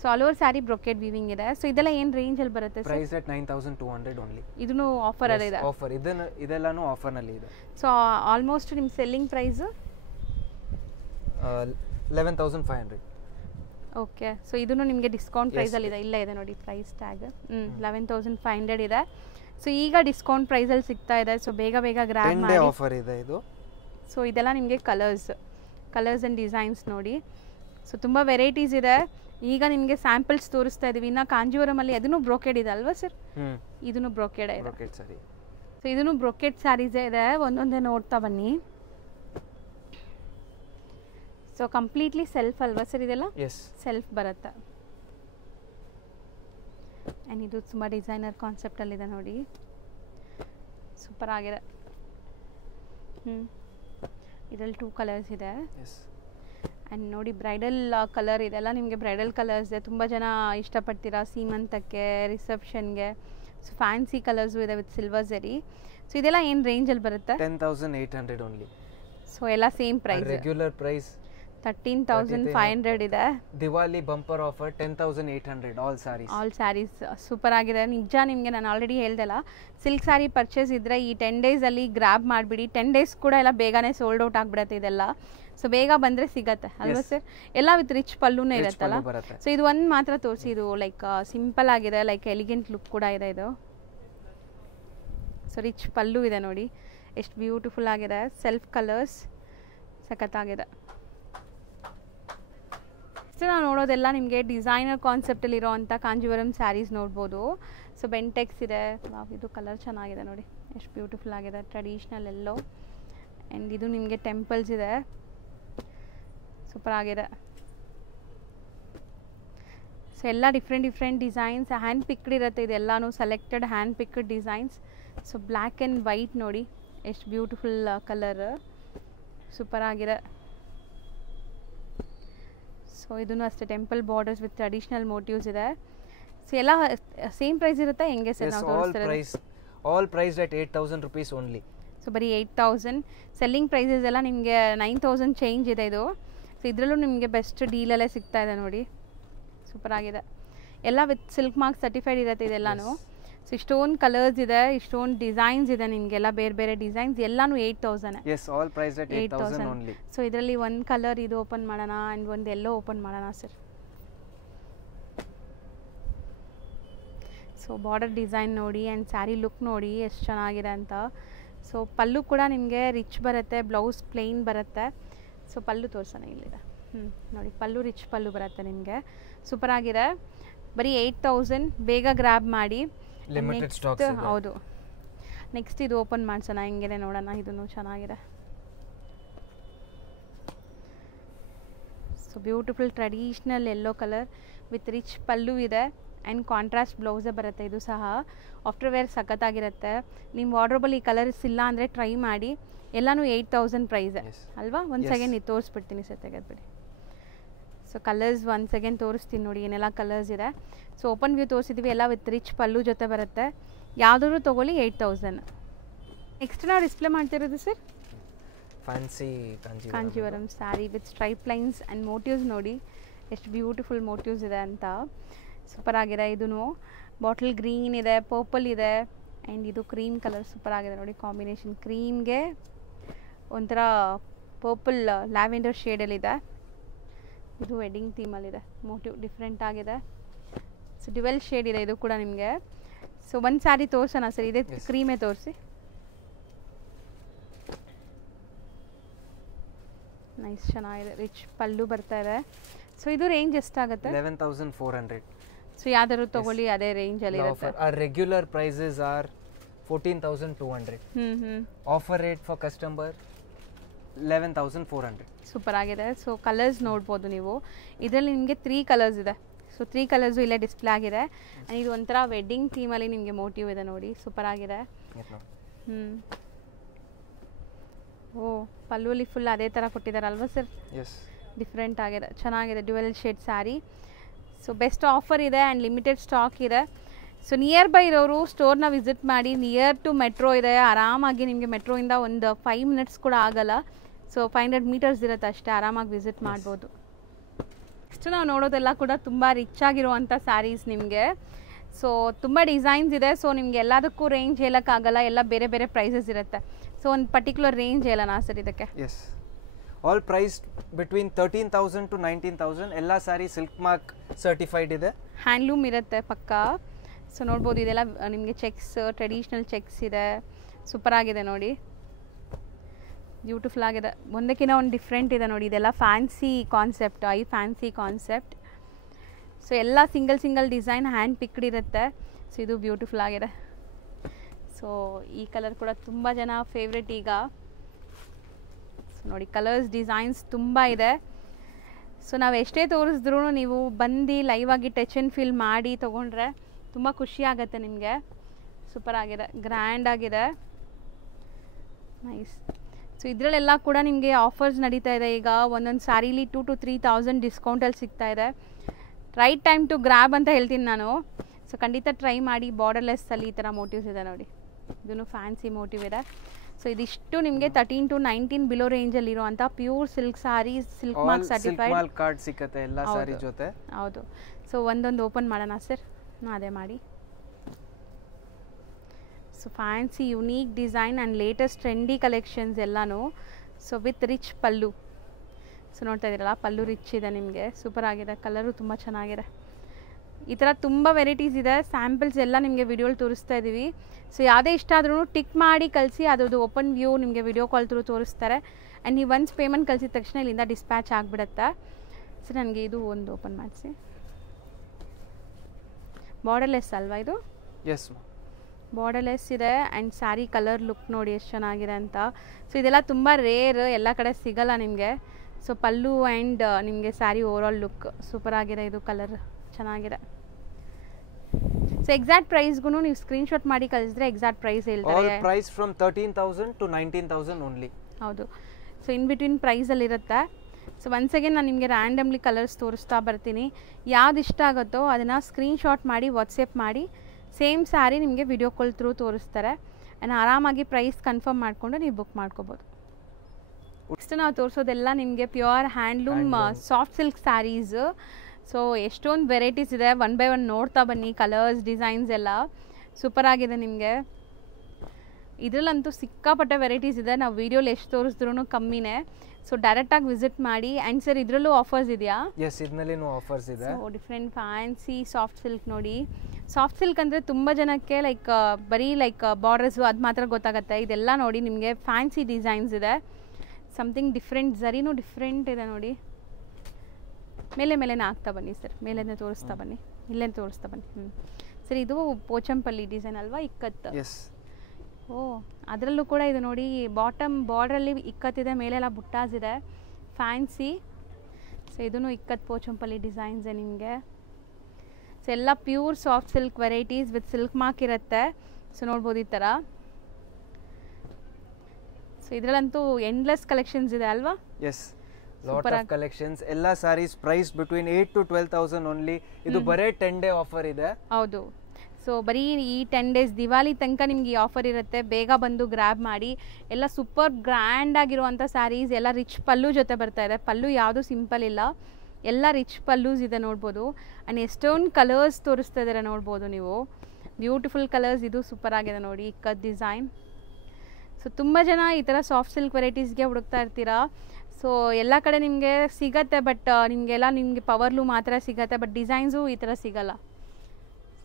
So all over sari brocade weaving ಇದೆ. ಸೊ ಇದೆಲ್ಲ ಏನು ರೇಂಜಲ್ಲಿ ಬರುತ್ತೆ ಸರ್? Price at 9,200 only. ಇದನ್ನು ಆಫರಲ್ಲಿ ಇದೆ. ಆಫರ್ ಇದೆಲ್ಲಾನು ಆಫರ್ನಲ್ಲಿ ಇದೆ. ಸೊ ಆಲ್ಮೋಸ್ಟ್ ನಿಮ್ಮ ಸೆಲ್ಲಿಂಗ್ ಪ್ರೈಸ್ 11,500. ಓಕೆ. ಸೊ ಇದನ್ನು ನಿಮಗೆ ಡಿಸ್ಕೌಂಟ್ ಪ್ರೈಸಲ್ಲಿ ಇದೆ. ಇಲ್ಲೇ ಇದೆ ನೋಡಿ ಪ್ರೈಸ್ ಟ್ಯಾಗ್. 11,500 ಇದೆ. ಸೊ ಈಗ ಡಿಸ್ಕೌಂಟ್ ಪ್ರೈಸಲ್ಲಿ ಸಿಗ್ತಾ ಇದೆ. ಸೊ ಬೇಗ ಗ್ರ್ಯಾಬ್ ಮಾಡಿ. ಆಫರ್ ಇದೆ ಇದು. ಸೊ ಇದೆಲ್ಲ ನಿಮಗೆ ಕಲರ್ಸ್ ಆ್ಯಂಡ್ ಡಿಸೈನ್ಸ್ ನೋಡಿ. ಸೊ ತುಂಬ ವೆರೈಟೀಸ್ ಇದೆ. ಈಗ ನಿಮಗೆ ಸ್ಯಾಂಪಲ್ಸ್ ತೋರಿಸ್ತಾ ಇದೀವಿ. ಇನ್ನು ಕಾಂಜೀವರಮಲ್ಲಿ ಅದನ್ನು ಬ್ರೋಕೆಡ್ ಇದೆ ಅಲ್ವಾ ಸರ್? ಇದನ್ನು ಬ್ರೋಕೆಡ್ ಇದೆ. ಸೊ ಇದನ್ನು ಬ್ರೋಕೆಡ್ ಸ್ಯಾರೀಸೇ ಇದೆ. ಒಂದೊಂದೇ ನೋಡ್ತಾ ಬನ್ನಿ. ಸೊ ಕಂಪ್ಲೀಟ್ಲಿ ಸೆಲ್ಫ್ ಅಲ್ವಾ ಸರ್ ಇದೆಲ್ಲ? ಸೆಲ್ಫ್ ಬರುತ್ತೆ. ಆ್ಯಂಡ್ ಇದು ತುಂಬ ಡಿಸೈನರ್ ಕಾನ್ಸೆಪ್ಟಲ್ಲಿದೆ ನೋಡಿ, ಸೂಪರ್ ಆಗಿದೆ. ಇದರಲ್ಲಿ 2 ಕಲರ್ಸ್ ಇದೆ. ಆ್ಯಂಡ್ ನೋಡಿ ಬ್ರೈಡಲ್ ಕಲರ್ ಇದೆಲ್ಲ ನಿಮಗೆ ಬ್ರೈಡಲ್ ಕಲರ್ಸ್ ಇದೆ. ತುಂಬ ಜನ ಇಷ್ಟಪಡ್ತೀರಾ ಸೀಮಂತಕ್ಕೆ, ರಿಸೆಪ್ಷನ್ಗೆ. ಸೊ ಫ್ಯಾನ್ಸಿ ಕಲರ್ಸು ಇದೆ ವಿತ್ ಸಿಲ್ವರ್ ಜರಿ. ಸೊ ಇದೆಲ್ಲ ಏನು ರೇಂಜಲ್ಲಿ ಬರುತ್ತೆ? 10,800 ಓನ್ಲಿ. ಸೊ ಎಲ್ಲ ಸೇಮ್ ಪ್ರೈಸ್. ರೆಗ್ಯುಲರ್ ಪ್ರೈಸ್ 13,500 ಇದೆ. Diwali bumper offer 10,800 all sarees. Super ಆಗಿದೆ ನಿಜ. ನಿಮಗೆ ನಾನು ಆಲ್ರೆಡಿ ಹೇಳ್ದಲ್ಲ, ಸಿಲ್ಕ್ ಸ್ಯಾರಿ ಪರ್ಚೇಸ್ ಇದ್ದರೆ ಈ 10 ಡೇಸಲ್ಲಿ ಗ್ರ್ಯಾಬ್ ಮಾಡಿಬಿಡಿ. 10 ಡೇಸ್ ಕೂಡ ಎಲ್ಲ ಬೇಗನೆ ಸೋಲ್ಡ್ ಔಟ್ ಆಗಿಬಿಡುತ್ತೆ ಇದೆಲ್ಲ. ಸೊ ಬೇಗ ಬಂದರೆ ಸಿಗತ್ತೆ ಅಲ್ವಾ ಸರ್? ಎಲ್ಲ ವಿತ್ ರಿಚ್ ಪಲ್ಲುನೇ ಇರುತ್ತಲ್ಲ. ಸೊ ಇದು ಒಂದು ಮಾತ್ರ ತೋರಿಸಿ. ಇದು ಲೈಕ್ ಸಿಂಪಲ್ ಆಗಿದೆ, ಲೈಕ್ ಎಲಿಗೆಂಟ್ ಲುಕ್ ಕೂಡ ಇದೆ ಇದು. ಸೊ ರಿಚ್ ಪಲ್ಲು ಇದೆ ನೋಡಿ, ಎಷ್ಟು ಬ್ಯೂಟಿಫುಲ್ ಆಗಿದೆ. ಸೆಲ್ಫ್ ಕಲರ್ಸ್ ಸಖತ್ತಾಗಿದೆ. ನಾವು ನೋಡೋದೆಲ್ಲ ನಿಮಗೆ ಡಿಸೈನರ್ ಕಾನ್ಸೆಪ್ಟಲ್ಲಿ ಇರೋವಂಥ ಕಾಂಜೀವರಂ ಸ್ಯಾರೀಸ್ ನೋಡ್ಬೋದು. ಸೊ ಬೆಂಟೆಕ್ಸ್ ಇದೆ. ಇದು ಕಲರ್ ಚೆನ್ನಾಗಿದೆ ನೋಡಿ, ಎಷ್ಟು ಬ್ಯೂಟಿಫುಲ್ ಆಗಿದೆ. Traditional yellow. ಆ್ಯಂಡ್ ಇದು ನಿಮಗೆ ಟೆಂಪಲ್ಸ್ ಇದೆ, ಸೂಪರ್ ಆಗಿದೆ. ಸೊ ಎಲ್ಲ ಡಿಫ್ರೆಂಟ್ ಡಿಸೈನ್ಸ್ ಹ್ಯಾಂಡ್ ಪಿಕ್ಡ್ ಇರುತ್ತೆ. ಇದೆಲ್ಲನೂ selected hand picked designs. So black and white ನೋಡಿ, ಎಷ್ಟು ಬ್ಯೂಟಿಫುಲ್ ಕಲರ್, ಸೂಪರ್ ಆಗಿದೆ. ಸೊ ಇದನ್ನು ಅಷ್ಟೇ temple borders with traditional motifs ಇದೆ. ಸೊ ಎಲ್ಲ ಸೇಮ್ ಪ್ರೈಸ್ ಇರುತ್ತೆ ಹೆಂಗೆ ಸರ್? ನಾವು all price at 8,000 rupees only. So ಬರೀ 8,000. ಸೆಲ್ಲಿಂಗ್ ಪ್ರೈಸಸ್ ಎಲ್ಲ ನಿಮಗೆ 9,000 ಚೇಂಜ್ ಇದೆ ಇದು. ಸೊ ಇದರಲ್ಲೂ ನಿಮಗೆ ಬೆಸ್ಟ್ ಡೀಲಲ್ಲೇ ಸಿಗ್ತಾ ಇದೆ ನೋಡಿ, ಸೂಪರ್ ಆಗಿದೆ. ಎಲ್ಲ ವಿತ್ ಸಿಲ್ಕ್ ಮಾರ್ಕ್ ಸರ್ಟಿಫೈಡ್ ಇರುತ್ತೆ ಇದೆಲ್ಲನೂ. ಸೊ ಇಷ್ಟೊಂದು ಕಲರ್ಸ್ ಇದೆ, ಇಷ್ಟೊಂದು ಡಿಸೈನ್ಸ್ ಇದೆ ನಿಮಗೆಲ್ಲ, ಬೇರೆ ಬೇರೆ ಡಿಸೈನ್ಸ್ ಎಲ್ಲಾನು 8,000. Yes, all priced at 8,000 only. So ಇದರಲ್ಲಿ ಒಂದು ಕಲರ್ ಇದು ಓಪನ್ ಮಾಡೋಣ ಆ್ಯಂಡ್ ಒಂದು ಎಲ್ಲೋ ಓಪನ್ ಮಾಡೋಣ ಸರ್. ಸೊ ಬಾರ್ಡರ್ ಡಿಸೈನ್ ನೋಡಿ ಆ್ಯಂಡ್ ಸ್ಯಾರಿ ಲುಕ್ ನೋಡಿ ಎಷ್ಟು ಚೆನ್ನಾಗಿದೆ ಅಂತ. ಸೊ ಪಲ್ಲು ಕೂಡ ನಿಮಗೆ ರಿಚ್ ಬರುತ್ತೆ, ಬ್ಲೌಸ್ ಪ್ಲೇನ್ ಬರುತ್ತೆ. ಸೊ ಪಲ್ಲು ತೋರಿಸೋಣ, ಇಲ್ಲಿದೆ. ನೋಡಿ ಪಲ್ಲು ರಿಚ್ ಪಲ್ಲು ಬರುತ್ತೆ ನಿಮಗೆ, ಸೂಪರ್ ಆಗಿದೆ. ಬರೀ 8,000, ಬೇಗ ಗ್ರ್ಯಾಬ್ ಮಾಡಿ. Limited stock. ಹೌದು. ನೆಕ್ಸ್ಟ್ ಇದು ಓಪನ್ ಮಾಡ್ಸೋಣ, ಹಿಂಗೆ ನೋಡೋಣ. ಇದನ್ನು ಚೆನ್ನಾಗಿದೆ. So beautiful traditional yellow colour with rich pallu ಇದೆ ಆ್ಯಂಡ್ ಕಾಂಟ್ರಾಸ್ಟ್ ಬ್ಲೌಸೇ ಬರುತ್ತೆ. ಇದು ಸಹ ಆಫ್ಟರ್ ವೇರ್ ಸಖತ್ತಾಗಿರುತ್ತೆ. ನಿಮ್ಮ ವಾರ್ಡ್ರೋಬಲ್ಲಿ ಈ ಕಲರ್ಸ್ ಇಲ್ಲ ಅಂದರೆ ಟ್ರೈ ಮಾಡಿ. ಎಲ್ಲನೂ 8,000 ಪ್ರೈಸೇ ಅಲ್ವಾ? ಒಂದು ಸೆಕೆಂಡ್ ಇದು ತೋರಿಸ್ಬಿಡ್ತೀನಿ ಸರ್, ತೆಗೆದ್ಬಿಡಿ. ಸೊ ಕಲರ್ಸ್ ಒಂದು ಸೆಕೆಂಡ್ ತೋರಿಸ್ತೀನಿ ನೋಡಿ ಏನೆಲ್ಲ ಕಲರ್ಸ್ ಇದೆ. ಸೊ ಓಪನ್ ವ್ಯೂ ತೋರಿಸಿದ್ವಿ, ಎಲ್ಲ ವಿತ್ ರಿಚ್ ಪಲ್ಲು ಜೊತೆ ಬರುತ್ತೆ. ಯಾವುದಾದ್ರು ತೊಗೊಳ್ಳಿ 8,000. ನೆಕ್ಸ್ಟ್ ನಾವು ಡಿಸ್ಪ್ಲೇ ಮಾಡ್ತಿರೋದು sir fancy Kanjeevaram sari with stripe lines and motifs ನೋಡಿ ಎಷ್ಟು ಬ್ಯೂಟಿಫುಲ್ ಮೋಟಿವ್ಸ್ ಇದೆ ಅಂತ. ಸೂಪರ್ ಆಗಿದೆ. ಇದೂ ಬಾಟಲ್ ಗ್ರೀನ್ ಇದೆ, ಪರ್ಪಲ್ ಇದೆ ಆ್ಯಂಡ್ ಇದು ಕ್ರೀಮ್ ಕಲರ್ ಸೂಪರ್ ಆಗಿದೆ ನೋಡಿ ಕಾಂಬಿನೇಷನ್. ಕ್ರೀಮ್ಗೆ ಒಂಥರ ಪರ್ಪಲ್ ಲ್ಯಾವೆಂಡರ್ ಶೇಡಲ್ಲಿದೆ. ಇದು ವೆಡ್ಡಿಂಗ್ ಥೀಮಲ್ಲಿದೆ, ಮೋಟಿವ್ ಡಿಫ್ರೆಂಟ್ ಆಗಿದೆ. ಸೊ ಡ್ಯುವೆಲ್ ಶೇಡ್ ಇದೆ ಇದು ಕೂಡ ನಿಮಗೆ. ಸೊ ಒಂದು ಸ್ಯಾರಿ ತೋರಿಸೋಣ ಸರ್, ಇದೇ ಕ್ರೀಮೇ ತೋರಿಸಿ. ನೈಸ್, ಚೆನ್ನಾಗಿದೆ. ರಿಚ್ ಪಲ್ಲು ಬರ್ತಾ ಇದೆ. ಸೊ ಇದು ರೇಂಜ್ ಎಷ್ಟಾಗುತ್ತೆ? 11,400. ಸೊ ಯಾವ್ದಾದ್ರು ತಗೊಳ್ಳಿ ಅದೇ ರೇಂಜಲ್ಲಿ ಇರುತ್ತೆ. Our regular prices are 14,200. Offer rate for customer 11,400. Super ಆಗಿದೆ. ಸೊ ಕಲರ್ಸ್ ನೋಡ್ಬೋದು ನೀವು. ಇದರಲ್ಲಿ ನಿಮಗೆ 3 ಕಲರ್ಸ್ ಇದೆ. ಸೊ 3 ಕಲರ್ಸು ಇಲ್ಲೇ ಡಿಸ್ಪ್ಲೇ ಆಗಿದೆ. ಆ್ಯಂಡ್ ಇದು ಒಂಥರ ವೆಡ್ಡಿಂಗ್ ಥೀಮಲ್ಲಿ ನಿಮಗೆ ಮೋಟಿವ್ ಇದೆ ನೋಡಿ, ಸೂಪರ್ ಆಗಿದೆ. ಓ ಪಲ್ಲುಲಿ ಫುಲ್ ಅದೇ ಥರ ಕೊಟ್ಟಿದ್ದಾರಲ್ವಾ ಸರ್? ಎಸ್, ಡಿಫ್ರೆಂಟ್ ಆಗಿದೆ, ಚೆನ್ನಾಗಿದೆ. Dual shade sari. So best offer ಇದೆ ಆ್ಯಂಡ್ ಲಿಮಿಟೆಡ್ ಸ್ಟಾಕ್ ಇದೆ. ಸೊ ನಿಯರ್ ಬೈ ಇರೋರು ಸ್ಟೋರ್ನ ವಿಸಿಟ್ ಮಾಡಿ. ನಿಯರ್ ಟು ಮೆಟ್ರೋ ಇದೆ, ಆರಾಮಾಗಿ ನಿಮಗೆ ಮೆಟ್ರೋಯಿಂದ ಒಂದು 5 ಮಿನಿಟ್ಸ್ ಕೂಡ ಆಗಲ್ಲ. ಸೊ 500 ಮೀಟರ್ಸ್ ಇರುತ್ತೆ ಅಷ್ಟೇ, ಆರಾಮಾಗಿ ವಿಸಿಟ್ ಮಾಡ್ಬೋದು. ನೆಕ್ಸ್ಟ್ ನಾವು ನೋಡೋದೆಲ್ಲ ಕೂಡ ತುಂಬ ರಿಚ್ ಆಗಿರುವಂಥ ಸ್ಯಾರೀಸ್ ನಿಮಗೆ. ಸೊ ತುಂಬ ಡಿಸೈನ್ಸ್ ಇದೆ. ಸೊ ನಿಮಗೆ ಎಲ್ಲದಕ್ಕೂ ರೇಂಜ್ ಹೇಳೋಕ್ಕಾಗಲ್ಲ, ಎಲ್ಲ ಬೇರೆ ಬೇರೆ ಪ್ರೈಸಸ್ ಇರುತ್ತೆ. ಸೊ ಒಂದು ಪರ್ಟಿಕ್ಯುಲರ್ ರೇಂಜ್ ಹೇಳೋಣ ಸರ್ ಇದಕ್ಕೆ? Yes, all priced between 13,000 to 19,000. ಎಲ್ಲ ಸ್ಯಾರಿ ಸಿಲ್ಕ್ ಮಾರ್ಕ್ ಸರ್ಟಿಫೈಡ್ ಇದೆ, ಹ್ಯಾಂಡ್ಲೂಮ್ ಇರುತ್ತೆ ಪಕ್ಕಾ. ಸೊ ನೋಡ್ಬೋದು ಇದೆಲ್ಲ ನಿಮಗೆ ಚೆಕ್ಸ್, ಟ್ರೆಡಿಷ್ನಲ್ ಚೆಕ್ಸ್ ಇದೆ. ಸೂಪರ್ ಆಗಿದೆ ನೋಡಿ, ಬ್ಯೂಟಿಫುಲ್ ಆಗಿದೆ. ಒಂದಕ್ಕಿಂತ ಒಂದು ಡಿಫ್ರೆಂಟ್ ಇದೆ ನೋಡಿ. ಇದೆಲ್ಲ fancy concept, fancy concept. So ಎಲ್ಲ ಸಿಂಗಲ್ ಡಿಸೈನ್ ಹ್ಯಾಂಡ್ ಪಿಕ್ಡ್ ಇರುತ್ತೆ. ಸೊ ಇದು ಬ್ಯೂಟಿಫುಲ್ ಆಗಿದೆ. ಸೊ ಈ ಕಲರ್ ಕೂಡ ತುಂಬ ಜನ ಫೇವ್ರೆಟ್ ಈಗ. ಸೊ ನೋಡಿ ಕಲರ್ಸ್ ಡಿಸೈನ್ಸ್ ತುಂಬ ಇದೆ. ಸೊ ನಾವು ಎಷ್ಟೇ ತೋರಿಸಿದ್ರೂ ನೀವು ಬಂದು ಲೈವಾಗಿ ಟಚ್ ಆ್ಯಂಡ್ ಫೀಲ್ ಮಾಡಿ ತೊಗೊಂಡ್ರೆ ತುಂಬ ಖುಷಿ ಆಗುತ್ತೆ ನಿಮಗೆ. ಸೂಪರ್ ಆಗಿದೆ, ಗ್ರ್ಯಾಂಡ್ ಆಗಿದೆ, ನೈಸ್. ಸೊ ಇದರಲ್ಲೆಲ್ಲ ಕೂಡ ನಿಮಗೆ ಆಫರ್ಸ್ ನಡೀತಾ ಇದೆ ಈಗ. ಒಂದೊಂದು ಸ್ಯಾರೀಲಿ 2,000 to 3,000 ಡಿಸ್ಕೌಂಟಲ್ಲಿ ಸಿಗ್ತಾ ಇದೆ. ರೈಟ್ ಟೈಮ್ ಟು ಗ್ರ್ಯಾಬ್ ಅಂತ ಹೇಳ್ತೀನಿ ನಾನು. ಸೊ ಖಂಡಿತ ಟ್ರೈ ಮಾಡಿ. ಬಾರ್ಡರ್ಲೆಸ್ಸಲ್ಲಿ ಈ ಥರ ಮೋಟಿವ್ಸ್ ಇದೆ ನೋಡಿ, ಇದೂ ಫ್ಯಾನ್ಸಿ ಮೋಟಿವ್ ಇದೆ. ಸೊ ಇದಿಷ್ಟು ನಿಮಗೆ 13 to 19 ಬಿಲೋ ರೇಂಜಲ್ಲಿ ಇರುವಂಥ pure silk sarees, silk mark certified card ಸಿಗುತ್ತೆ ಎಲ್ಲ ಸ್ಯಾರಿ ಜೊತೆ. ಹೌದು. ಸೊ ಒಂದೊಂದು ಓಪನ್ ಮಾಡೋಣ ಸರ್? ಅದೇ ಮಾಡಿ. So fancy unique design and latest trendy collections ಎಲ್ಲನೂ. So with rich pallu. So ನೋಡ್ತಾ ಇದ್ದೀರಲ್ಲ, ಪಲ್ಲು ರಿಚ್ ಇದೆ ನಿಮಗೆ, ಸೂಪರ್ ಆಗಿದೆ. ಕಲರು ತುಂಬ ಚೆನ್ನಾಗಿದೆ. ಈ ಥರ ತುಂಬ ವೆರೈಟೀಸ್ ಇದೆ. ಸ್ಯಾಂಪಲ್ಸ್ ಎಲ್ಲ ನಿಮಗೆ ವಿಡಿಯೋಲಿ ತೋರಿಸ್ತಾ ಇದ್ದೀವಿ. ಸೊ ಯಾವುದೇ ಇಷ್ಟ ಆದ್ರೂ ಟಿಕ್ ಮಾಡಿ ಕಳಿಸಿ, ಅದರದ್ದು ಓಪನ್ ವ್ಯೂ ನಿಮಗೆ ವಿಡಿಯೋ ಕಾಲ್ ಥ್ರೂ ತೋರಿಸ್ತಾರೆ. ಆ್ಯಂಡ್ ನೀವು ಒನ್ಸ್ ಪೇಮೆಂಟ್ ಕಳಿಸಿದ ತಕ್ಷಣ ಇಲ್ಲಿಂದ ಡಿಸ್ಪ್ಯಾಚ್ ಆಗಿಬಿಡುತ್ತೆ. ಸೊ ನನಗೆ ಇದು ಒಂದು ಓಪನ್ ಮಾಡಿಸಿ. ಬಾರ್ಡರ್ಲೆಸ್ ಅಲ್ವಾ ಇದು? ಎಸ್, ಬಾರ್ಡರ್ಲೆಸ್ ಇದೆ ಆ್ಯಂಡ್ ಸ್ಯಾರಿ ಕಲರ್ ಲುಕ್ ನೋಡಿ ಎಷ್ಟು ಚೆನ್ನಾಗಿದೆ ಅಂತ. ಸೊ ಇದೆಲ್ಲ ತುಂಬ ರೇರ್, ಎಲ್ಲ ಕಡೆ ಸಿಗಲ್ಲ ನಿಮಗೆ. ಸೊ ಪಲ್ಲು ಆ್ಯಂಡ್ ನಿಮಗೆ ಸ್ಯಾರಿ ಓವರಾಲ್ ಲುಕ್ ಸೂಪರ್ ಆಗಿದೆ. ಇದು ಕಲರ್ ಚೆನ್ನಾಗಿದೆ. ಸೊ ಎಕ್ಸಾಕ್ಟ್ ಪ್ರೈಸ್ಗೂ ನೀವು ಸ್ಕ್ರೀನ್ಶಾಟ್ ಮಾಡಿ ಕಳಿಸಿದ್ರೆ ಎಕ್ಸಾಕ್ಟ್ ಪ್ರೈಸ್ ಹೇಳ್ತಾರೆ. All price from 13,000 to 19,000 only. ಹೌದು. ಸೊ ಇನ್ ಬಿಟ್ವೀನ್ ಪ್ರೈಸಲ್ಲಿರುತ್ತೆ. ಸೊ ಒನ್ಸ್ ಅಗೇನ್ ನಾನು ನಿಮಗೆ ರ್ಯಾಂಡಮ್ಲಿ ಕಲರ್ಸ್ ತೋರಿಸ್ತಾ ಬರ್ತೀನಿ. ಯಾವ್ದು ಇಷ್ಟ ಆಗುತ್ತೋ ಅದನ್ನು ಸ್ಕ್ರೀನ್ಶಾಟ್ ಮಾಡಿ ವಾಟ್ಸಪ್ ಮಾಡಿ. ಸೇಮ್ ಸ್ಯಾರಿ ನಿಮಗೆ ವಿಡಿಯೋ ಕಾಲ್ ಥ್ರೂ ತೋರಿಸ್ತಾರೆ. ಆ್ಯಂಡ್ ಆರಾಮಾಗಿ ಪ್ರೈಸ್ ಕನ್ಫರ್ಮ್ ಮಾಡಿಕೊಂಡು ನೀವು ಬುಕ್ ಮಾಡ್ಕೋಬೋದು. ನೆಕ್ಸ್ಟ್ ನಾವು ತೋರಿಸೋದೆಲ್ಲ ನಿಮಗೆ pure handloom soft silk sarees. So ಎಷ್ಟೊಂದು ವೆರೈಟೀಸ್ ಇದೆ, ಒನ್ ಬೈ ಒನ್ ನೋಡ್ತಾ ಬನ್ನಿ ಕಲರ್ಸ್ ಡಿಸೈನ್ಸ್ ಎಲ್ಲ. ಸೂಪರ್ ಆಗಿದೆ ನಿಮಗೆ. ಇದರಲ್ಲಂತೂ ಸಿಕ್ಕಾಪಟ್ಟೆ ವೆರೈಟೀಸ್ ಇದೆ, ನಾವು ವೀಡಿಯೋಲಿ ಎಷ್ಟು ತೋರಿಸಿದ್ರೂ ಕಮ್ಮಿನೇ. ಸೊ ಡೈರೆಕ್ಟಾಗಿ ವಿಸಿಟ್ ಮಾಡಿ. ಆ್ಯಂಡ್ ಸರ್ ಇದರಲ್ಲೂ ಆಫರ್ಸ್ ಇದೆಯಾ? ಎಸ್, ಇದರಲ್ಲಿನೂ ಆಫರ್ಸ್ ಇದೆ. So different fancy soft silk ನೋಡಿ. ಸಾಫ್ಟ್ ಸಿಲ್ಕ್ ಅಂದರೆ ತುಂಬ ಜನಕ್ಕೆ ಲೈಕ್ ಬರೀ ಲೈಕ್ ಬಾರ್ಡರ್ಸು ಅದು ಮಾತ್ರ ಗೊತ್ತಾಗುತ್ತೆ. ಇದೆಲ್ಲ ನೋಡಿ ನಿಮಗೆ ಫ್ಯಾನ್ಸಿ ಡಿಸೈನ್ಸ್ ಇದೆ, ಸಮಥಿಂಗ್ ಡಿಫ್ರೆಂಟ್. ಝರಿನೂ ಡಿಫ್ರೆಂಟ್ ಇದೆ ನೋಡಿ. ಮೇಲೆನೇ ಆಗ್ತಾ ಬನ್ನಿ ಸರ್, ಮೇಲೆನೇ ತೋರಿಸ್ತಾ ಬನ್ನಿ, ಇಲ್ಲೇ ತೋರಿಸ್ತಾ ಬನ್ನಿ. ಸರ್ ಇದು ಪೋಚಂಪಲ್ಲಿ ಡಿಸೈನ್ ಅಲ್ವಾ, ಇಕ್ಕತ್ತು? ಎಸ್. ಓ, ಅದರಲ್ಲೂ ಕೂಡ ಇದು ನೋಡಿ, ಬಾಟಮ್ ಬಾರ್ಡ್ರಲ್ಲಿ ಇಕ್ಕತ್ತಿದೆ, ಮೇಲೆಲ್ಲ ಬುಟ್ಟಾಸ್ ಇದೆ, ಫ್ಯಾನ್ಸಿ. ಸೊ ಇದೂ ಇಕ್ಕತ್ತು ಪೋಚಂಪಲ್ಲಿ ಡಿಸೈನ್ಸೇ ನಿಮಗೆ. ಸೊ ಎಲ್ಲ pure soft silk varieties with silk mark ಇರುತ್ತೆ. ಸೊ ನೋಡ್ಬೋದು ಈ ಥರ. ಸೊ ಇದರಲ್ಲಂತೂ ಎಂಡ್ಲೆಸ್ ಕಲೆಕ್ಷನ್ಸ್ ಇದೆ ಅಲ್ವಾ? Yes, lot of collections. ಎಲ್ಲ saris price between 8,000 to 12,000 only. ಇದು ಬರೇ 10 ಡೇ ಆಫರ್ ಇದೆ. ಹೌದು. ಸೊ ಬರೀ ಈ 10 ಡೇಸ್ ದಿವಾಲಿ ತನಕ ನಿಮ್ಗೆ ಈ ಆಫರ್ ಇರುತ್ತೆ. ಬೇಗ ಬಂದು ಗ್ರ್ಯಾಬ್ ಮಾಡಿ. ಎಲ್ಲ ಸೂಪರ್ ಗ್ರ್ಯಾಂಡ್ ಆಗಿರುವಂಥ ಸ್ಯಾರೀಸ್, ಎಲ್ಲ ರಿಚ್ ಪಲ್ಲು ಜೊತೆ ಬರ್ತಾ ಇದೆ. ಪಲ್ಲು ಯಾವುದು ಸಿಂಪಲ್ ಇಲ್ಲ, ಎಲ್ಲ ರಿಚ್ ಪಲ್ಲೂಸ್ ಇದೆ ನೋಡ್ಬೋದು. ಆ್ಯಂಡ್ ಎಷ್ಟೊಂದು ಕಲರ್ಸ್ ತೋರಿಸ್ತಾ ಇದ್ದಾರೆ ನೋಡ್ಬೋದು ನೀವು. Beautiful colours. ಇದು ಸೂಪರ್ ಆಗಿದೆ ನೋಡಿ, ಇಕ್ಕತ್ ಡಿಸೈನ್. ಸೊ ತುಂಬ ಜನ ಈ ಥರ ಸಾಫ್ಟ್ ಸಿಲ್ಕ್ ವೆರೈಟೀಸ್ಗೆ ಹುಡುಕ್ತಾ ಇರ್ತೀರಾ. ಸೊ ಎಲ್ಲ ಕಡೆ ನಿಮಗೆ ಸಿಗತ್ತೆ, ಬಟ್ ನಿಮಗೆಲ್ಲ ನಿಮಗೆ ಪವರ್ಲು ಮಾತ್ರ ಸಿಗತ್ತೆ, ಬಟ್ ಡಿಸೈನ್ಸು ಈ ಥರ ಸಿಗಲ್ಲ.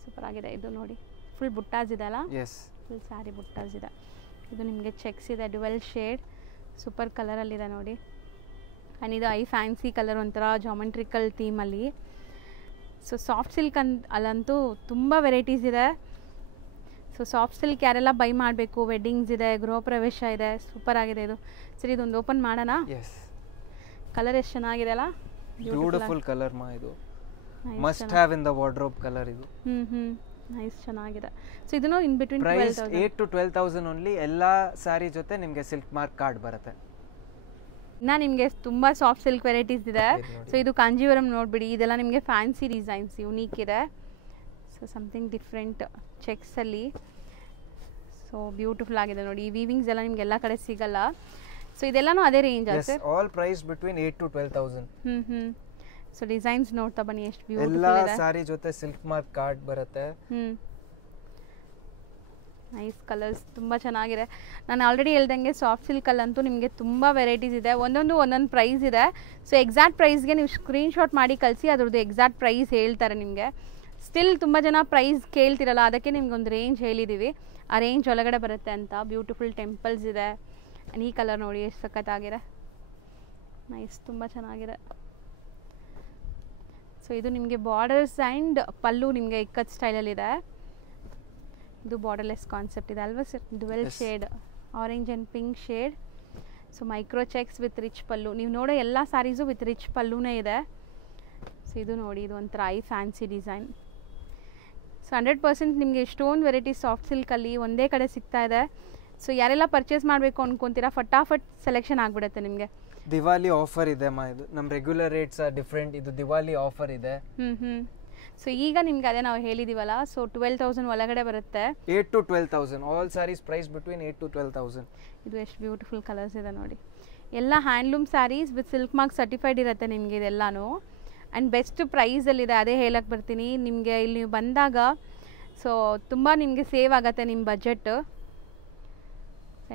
ಸೂಪರ್ ಆಗಿದೆ ಇದು ನೋಡಿ. ಫುಲ್ ಬುಟ್ಟಾಸ್ ಇದೆ ಅಲ್ಲ? ಎಸ್, ಫುಲ್ ಸ್ಯಾರಿ ಬುಟ್ಟಾಸ್ ಇದೆ. ಇದು ನಿಮಗೆ ಚೆಕ್ಸ್ ಇದೆ, ಡ್ಯುವೆಲ್ ಶೇಡ್, ಸೂಪರ್ ಕಲರಲ್ಲಿದೆ ನೋಡಿ. ಆ್ಯಂಡ್ ಇದು ಐ ಫ್ಯಾನ್ಸಿ ಕಲರ್, ಒಂಥರ ಜಾಮೆಟ್ರಿಕಲ್ ಥೀಮಲ್ಲಿ. ಸೊ ಸಾಫ್ಟ್ ಸಿಲ್ಕ್ ಅಲ್ಲಂತೂ ತುಂಬ ವೆರೈಟೀಸ್ ಇದೆ. ಸೊ ಸಾಫ್ಟ್ ಸಿಲ್ಕ್ ಯಾರೆಲ್ಲ ಬೈ ಮಾಡಬೇಕು, ವೆಡ್ಡಿಂಗ್ಸ್ ಇದೆ, ಗೃಹ ಪ್ರವೇಶ ಇದೆ, ಸೂಪರ್ ಆಗಿದೆ ಇದು. ಸರಿ, ಇದೊಂದು ಓಪನ್ ಮಾಡೋಣ. ಎಸ್. ಕಲರ್ ಎಷ್ಟು ಚೆನ್ನಾಗಿದೆ ಅಲ್ಲ? ಬ್ಯೂಟಿಫುಲ್ ಕಲರ್ ಮಾ ಇದು. Must have in the wardrobe colour ಇದು. ನೈಸ್, ಚೆನ್ನಾಗಿದೆ. ಸೊ ಇದನ್ನು in between price 8,000 to 12,000 only. ಎಲ್ಲಾ ಸ್ಯಾರಿ ಜೊತೆ ನಿಮಗೆ ಸಿಲ್ಕ್ ಮಾರ್ಕ್ ಕಾರ್ಡ್ ಬರುತ್ತೆ. ಇನ್ನು ನಿಮಗೆ ತುಂಬ ಸಾಫ್ಟ್ ಸಿಲ್ಕ್ ವೆರೈಟೀಸ್ ಇದೆ. ಸೊ ಇದು ಕಾಂಜೀವರಂ ನೋಡ್ಬಿಡಿ, ಇದೆಲ್ಲ ನಿಮಗೆ ಫ್ಯಾನ್ಸಿ ಡಿಸೈನ್ಸ್ ಯೂನಿಕ್ ಇದೆ. ಸೊ ಸಮಥಿಂಗ್ ಡಿಫ್ರೆಂಟ್ ಚೆಕ್ಸಲ್ಲಿ. ಸೊ ಬ್ಯೂಟಿಫುಲ್ ಆಗಿದೆ ನೋಡಿ. ಈ ವೀವಿಂಗ್ಸ್ ಎಲ್ಲ ನಿಮ್ಗೆ ಎಲ್ಲ ಕಡೆ ಸಿಗಲ್ಲ. ಸೊ ಇದೆಲ್ಲನೂ ಅದೇ ರೇಂಜ್ ಆಗುತ್ತೆ. All price between 8,000 to 12,000. So designs ನೋಡ್ತಾ ಬನ್ನಿ, ಎಷ್ಟು ಬ್ಯೂಟಿಫುಲ್ ಎಲ್ಲ ಇದೆ. ಸಾರಿ ಜೊತೆ ಸಿಲ್ಕ್ ಮಾರ್ಕ್ ಕಾರ್ಡ್ ಬರುತ್ತೆ. ನೈಸ್ ಕಲರ್ಸ್, ತುಂಬ ಚೆನ್ನಾಗಿದೆ. ನಾನು ಆಲ್ರೆಡಿ ಹೇಳ್ದಂಗೆ ಸಾಫ್ಟ್ ಸಿಲ್ಕಲ್ಲಂತೂ ನಿಮಗೆ ತುಂಬ ವೆರೈಟೀಸ್ ಇದೆ. ಒಂದೊಂದು ಪ್ರೈಸ್ ಇದೆ. ಸೊ ಎಕ್ಸಾಕ್ಟ್ ಪ್ರೈಸ್ಗೆ ನೀವು ಸ್ಕ್ರೀನ್ಶಾಟ್ ಮಾಡಿ ಕಳಿಸಿ, ಅದ್ರದ್ದು ಎಕ್ಸಾಕ್ಟ್ ಪ್ರೈಸ್ ಹೇಳ್ತಾರೆ ನಿಮಗೆ. ಸ್ಟಿಲ್ ತುಂಬ ಜನ ಪ್ರೈಸ್ ಕೇಳ್ತಿರಲ್ಲ, ಅದಕ್ಕೆ ನಿಮ್ಗೊಂದು ರೇಂಜ್ ಹೇಳಿದ್ದೀವಿ. ಆ ರೇಂಜ್ ಒಳಗಡೆ ಬರುತ್ತೆ ಅಂತ. ಬ್ಯೂಟಿಫುಲ್ ಟೆಂಪಲ್ಸ್ ಇದೆ. ಈ ಕಲರ್ ನೋಡಿ ಎಷ್ಟು ಸಖತ್ತಾಗಿದೆ. ನೈಸ್, ತುಂಬ ಚೆನ್ನಾಗಿದೆ. ಸೊ ಇದು ನಿಮಗೆ ಬಾರ್ಡರ್ಸ್ ಆ್ಯಂಡ್ ಪಲ್ಲು ನಿಮಗೆ ಇಕ್ಕತ್ ಸ್ಟೈಲಲ್ಲಿದೆ. ಇದು ಬಾರ್ಡರ್ಲೆಸ್ ಕಾನ್ಸೆಪ್ಟ್ ಇದೆ ಅಲ್ವಾ sir? Dual shade, orange and pink shade. So micro checks with rich pallu. ನೀವು ನೋಡೋ ಎಲ್ಲ ಸ್ಯಾರೀಸು ವಿತ್ ರಿಚ್ ಪಲ್ಲುನೇ ಇದೆ. ಸೊ ಇದು ನೋಡಿ, ಇದು ಒಂಥರ ಐ ಫ್ಯಾನ್ಸಿ ಡಿಸೈನ್. ಸೊ 100% ನಿಮಗೆ ಎಷ್ಟೊಂದು ವೆರೈಟೀಸ್ ಸಾಫ್ಟ್ ಸಿಲ್ಕಲ್ಲಿ ಒಂದೇ ಕಡೆ ಸಿಗ್ತಾ ಇದೆ. ಸೊ ಯಾರೆಲ್ಲ ಪರ್ಚೇಸ್ ಮಾಡಬೇಕು ಅನ್ಕೊಂತೀರಾ, ಫಟಾಫಟ್ ಸೆಲೆಕ್ಷನ್ ಆಗಿಬಿಡುತ್ತೆ ನಿಮಗೆ. ದಿವಾಲಿ ಆಫರ್ ಇದೆ ಮಾ. ಇದು ನಮ್ಮ ರೆಗ್ಯುಲರ್ ರೇಟ್ಸ್ ಆರ್ ಡಿಫ್ರೆಂಟ್. ಇದು ದಿವಾಲಿ ಆಫರ್ ಇದೆ. ಸೊ ಈಗ ನಿಮ್ಗೆ ಅದೇ ನಾವು ಹೇಳಿದೀವಲ್ಲ, ಸೊ 12,000 ಒಳಗಡೆ ಬರುತ್ತೆ. 8,000 to 12,000 all sarees price between 8,000 to 12,000. ಇದು ಎಷ್ಟು ಬ್ಯೂಟಿಫುಲ್ ಕಲರ್ಸ್ ಇದೆ ನೋಡಿ. ಎಲ್ಲ handloom sarees with silk mark certified ಇರುತ್ತೆ ನಿಮಗೆ ಇದೆಲ್ಲನೂ. ಆ್ಯಂಡ್ ಬೆಸ್ಟ್ ಪ್ರೈಸಲ್ಲಿದೆ, ಅದೇ ಹೇಳಕ್ಕೆ ಬರ್ತೀನಿ ನಿಮಗೆ. ಇಲ್ಲಿ ನೀವು ಬಂದಾಗ ಸೊ ತುಂಬ ನಿಮಗೆ ಸೇವ್ ಆಗುತ್ತೆ ನಿಮ್ಮ budget.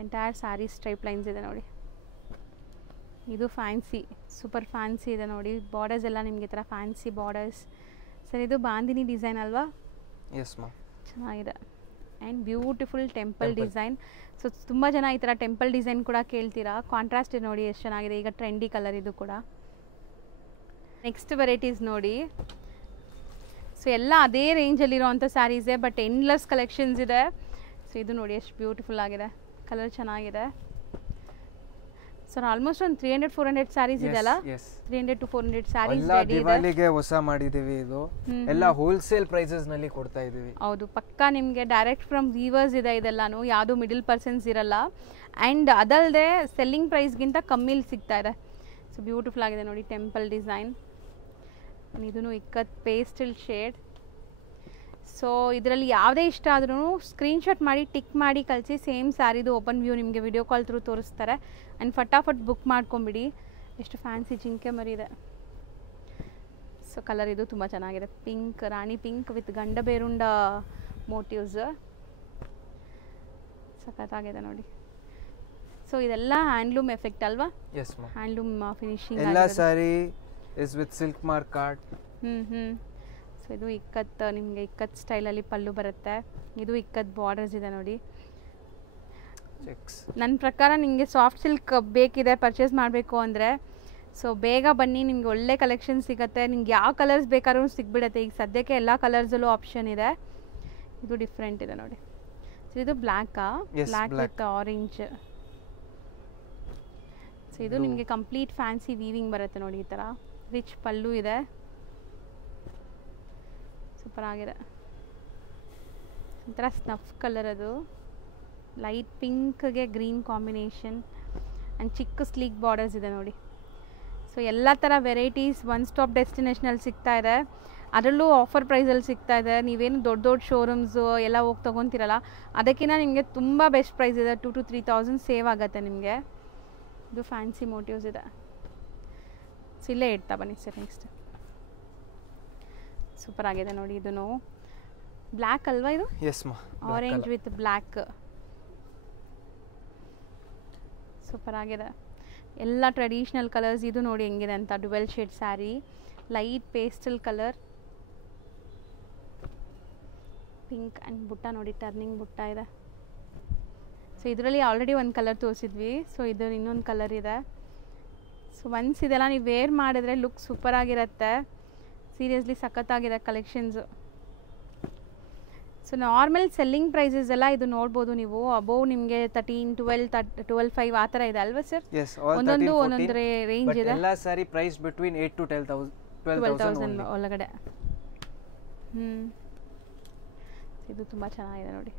Entire sarees stripe lines ಇದೆ ನೋಡಿ. ಇದು ಫ್ಯಾನ್ಸಿ, ಸೂಪರ್ ಫ್ಯಾನ್ಸಿ ಇದೆ ನೋಡಿ. ಬಾರ್ಡರ್ಸ್ ಎಲ್ಲ ನಿಮಗೆ ಈ ಥರ ಫ್ಯಾನ್ಸಿ ಬಾರ್ಡರ್ಸ್. ಸರ್ ಇದು ಬಾಂದಿನಿ ಡಿಸೈನ್ ಅಲ್ವಾ? ಎಸ್ ಮಾ, ಚೆನ್ನಾಗಿದೆ. And beautiful temple design. So ತುಂಬ ಜನ ಈ ಥರ ಟೆಂಪಲ್ ಡಿಸೈನ್ ಕೂಡ ಕೇಳ್ತೀರಾ. ಕಾಂಟ್ರಾಸ್ಟ್ ನೋಡಿ ಎಷ್ಟು ಚೆನ್ನಾಗಿದೆ. ಈಗ ಟ್ರೆಂಡಿ ಕಲರ್ ಇದು ಕೂಡ. ನೆಕ್ಸ್ಟ್ ವೆರೈಟೀಸ್ ನೋಡಿ. ಸೊ ಎಲ್ಲ ಅದೇ ರೇಂಜಲ್ಲಿರೋವಂಥ ಸ್ಯಾರೀಸೇ, ಬಟ್ ಎಂಡ್ಲೆಸ್ ಕಲೆಕ್ಷನ್ಸ್ ಇದೆ. ಸೊ ಇದು ನೋಡಿ ಎಷ್ಟು ಬ್ಯೂಟಿಫುಲ್ ಆಗಿದೆ. ಕಲರ್ ಚೆನ್ನಾಗಿದೆ. ಸರ್ ಆಲ್ಮೋಸ್ಟ್ ಒಂದು 300-400 ಸ್ಯಾರೀಸ್ ಇದೆ ಅಲ್ಲ? 300 to 400 ಸ್ಯಾರೀಸ್ ರೆಡಿ ಇದೆ. ದಿವಾಲಿಗೆ ಹೊಸ ಮಾಡಿದೀವಿ. ಇದು ಎಲ್ಲ ಹೋಲ್ಸೇಲ್ ಪ್ರೈಸಸ್ ನಲ್ಲಿ ಕೊಡ್ತಾ ಇದೀವಿ. ಹೌದು, ಪಕ್ಕಾ ನಿಮಗೆ ಡೈರೆಕ್ಟ್ ಫ್ರಮ್ ವೀವರ್ಸ್ ಇದೆ ಇದೆಲ್ಲಾನು. ಯಾವುದು ಮಿಡಲ್ ಪರ್ಸನ್ಸ್ ಇರಲ್ಲ. ಆ್ಯಂಡ್ ಅದಲ್ಲದೆ ಸೆಲ್ಲಿಂಗ್ ಪ್ರೈಸ್ಗಿಂತ ಕಮ್ಮಿಲಿ ಸಿಗ್ತಾ ಇದೆ. ಸೊ ಬ್ಯೂಟಿಫುಲ್ ಆಗಿದೆ ನೋಡಿ, ಟೆಂಪಲ್ ಡಿಸೈನ್. ಇದೂ ಇಕ್ಕತ್ ಪೇಸ್ಟಲ್ ಶೇಡ್. ಸೊ ಇದರಲ್ಲಿ ಯಾವುದೇ ಇಷ್ಟ ಆದ್ರೂ ಸ್ಕ್ರೀನ್ಶಾಟ್ ಮಾಡಿ ಟಿಕ್ ಮಾಡಿ ಕಳಿಸಿ. ಸೇಮ್ ಸ್ಯಾರಿದು ಓಪನ್ ವ್ಯೂ ನಿಮಗೆ ವಿಡಿಯೋ ಕಾಲ್ ಥ್ರೂ ತೋರಿಸ್ತಾರೆ. ಆ್ಯಂಡ್ ಫಟಾಫಟ್ ಬುಕ್ ಮಾಡ್ಕೊಂಬಿಡಿ. ಎಷ್ಟು ಫ್ಯಾನ್ಸಿ ಜಿಂಕೆ ಮರಿ ಇದೆ. ಸೊ ಕಲರ್ ಇದು ತುಂಬ ಚೆನ್ನಾಗಿದೆ. ಪಿಂಕ್, ರಾಣಿ ಪಿಂಕ್ ವಿತ್ ಗಂಡ ಬೇರುಂಡ ಮೋಟಿವ್ಸ್ ಸಖತ್ತಾಗಿದೆ ನೋಡಿ. ಸೊ ಇದೆಲ್ಲ ಹ್ಯಾಂಡ್ಲೂಮ್ ಎಫೆಕ್ಟ್ ಅಲ್ವಾ? Yes ma'am. Handloom finishing Ella saree is with silk mark art. So ಇದು ಇಕ್ಕತ್, ನಿಮಗೆ ಇಕ್ಕತ್ ಸ್ಟೈಲಲ್ಲಿ ಪಲ್ಲು ಬರುತ್ತೆ. ಇದು ಇಕ್ಕತ್ ಬಾರ್ಡರ್ಸ್ ಇದೆ ನೋಡಿ. Checks. ನನ್ನ ಪ್ರಕಾರ ನಿಮಗೆ ಸಾಫ್ಟ್ ಸಿಲ್ಕ್ ಬೇಕಿದೆ ಪರ್ಚೇಸ್ ಮಾಡಬೇಕು ಅಂದರೆ, ಸೊ ಬೇಗ ಬನ್ನಿ, ನಿಮ್ಗೆ ಒಳ್ಳೆ ಕಲೆಕ್ಷನ್ ಸಿಗುತ್ತೆ. ನಿಮ್ಗೆ ಯಾವ ಕಲರ್ಸ್ ಬೇಕಾದ್ರೂ ಸಿಗ್ಬಿಡುತ್ತೆ. ಈಗ ಸದ್ಯಕ್ಕೆ ಎಲ್ಲ ಕಲರ್ಸಲ್ಲೂ ಆಪ್ಷನ್ ಇದೆ. ಇದು ಡಿಫ್ರೆಂಟ್ ಇದೆ ನೋಡಿ. ಸೊ ಇದು ಬ್ಲ್ಯಾಕಾ? Black with orange. ಸೊ ಇದು ನಿಮಗೆ ಕಂಪ್ಲೀಟ್ ಫ್ಯಾನ್ಸಿ ವೀವಿಂಗ್ ಬರುತ್ತೆ ನೋಡಿ. ಈ ಥರ ರಿಚ್ ಪಲ್ಲು ಇದೆ, ಸೂಪರ್ ಆಗಿದೆ. ಒಂಥರ ಸ್ನಫ್ ಕಲರ್, ಅದು ಲೈಟ್ ಪಿಂಕ್ಗೆ ಗ್ರೀನ್ ಕಾಂಬಿನೇಷನ್ ಆ್ಯಂಡ್ ಚಿಕ್ಕ ಸ್ಲೀಕ್ ಬಾರ್ಡರ್ಸ್ ಇದೆ ನೋಡಿ. ಸೊ ಎಲ್ಲ ಥರ ವೆರೈಟೀಸ್ ಒನ್ ಸ್ಟಾಪ್ ಡೆಸ್ಟಿನೇಷನಲ್ಲಿ ಸಿಗ್ತಾ ಇದೆ. ಅದರಲ್ಲೂ ಆಫರ್ ಪ್ರೈಸಲ್ಲಿ ಸಿಗ್ತಾ ಇದೆ. ನೀವೇನು ದೊಡ್ಡ ದೊಡ್ಡ ಶೋರೂಮ್ಸು ಎಲ್ಲ ಹೋಗಿ ತೊಗೊತೀರಲ್ಲ, ಅದಕ್ಕಿಂತ ನಿಮಗೆ ತುಂಬ ಬೆಸ್ಟ್ ಪ್ರೈಸ್ ಇದೆ. 2,000 to 3,000 ಸೇವ್ ಆಗುತ್ತೆ ನಿಮಗೆ. ಇದು ಫ್ಯಾನ್ಸಿ ಮೋಟಿವ್ಸ್ ಇದೆ. ಸೊ ಇಲ್ಲೇ ಇಡ್ತಾ ಬನ್ನಿ ಸರ್. ನೆಕ್ಸ್ಟ್ ಸೂಪರ್ ಆಗಿದೆ ನೋಡಿ. ಇದೂ ಬ್ಲ್ಯಾಕ್ ಅಲ್ವಾ ಇದು? Yes ma. Orange with black, super ಆಗಿದೆ. ಎಲ್ಲ ಟ್ರೆಡಿಷ್ನಲ್ ಕಲರ್ಸ್. ಇದು ನೋಡಿ ಹೆಂಗಿದೆ ಅಂತ, dual shade sari, light pastel colour, pink and ಬುಟ್ಟ ನೋಡಿ, ಟರ್ನಿಂಗ್ ಬುಟ್ಟ ಇದೆ. ಸೊ ಇದರಲ್ಲಿ ಆಲ್ರೆಡಿ ಒಂದು ಕಲರ್ ತೋರಿಸಿದ್ವಿ. ಸೊ ಇದು ಇನ್ನೊಂದು ಕಲರ್ ಇದೆ. ಸೊ ಒನ್ಸ್ ಇದೆಲ್ಲ ನೀವು ವೇರ್ ಮಾಡಿದ್ರೆ ಲುಕ್ ಸೂಪರ್ ಆಗಿರುತ್ತೆ. ಸೀರಿಯಸ್ಲಿ ಸಖತ್ತಾಗಿದೆ collections. So normal selling prices ಎಲ್ಲ ಇದು ನೋಡ್ಬೋದು ನೀವು. ಅಬೋವ್ ನಿಮಗೆ 13, 12, 12.5 ಆ ಥರ ಇದೆ ಅಲ್ವಾ ಸರ್? Yes, all 13, ಒಂದೊಂದು 14, ಒಂದೊಂದು ರೇಂಜ್ ಇದೆ. ಎಲ್ಲ ಸಾರಿ ಪ್ರೈಸ್ ಬಿಟ್ವೀನ್ 8 to 12,000 ಒಳಗಡೆ. ಇದು ತುಂಬ ಚೆನ್ನಾಗಿದೆ ನೋಡಿ.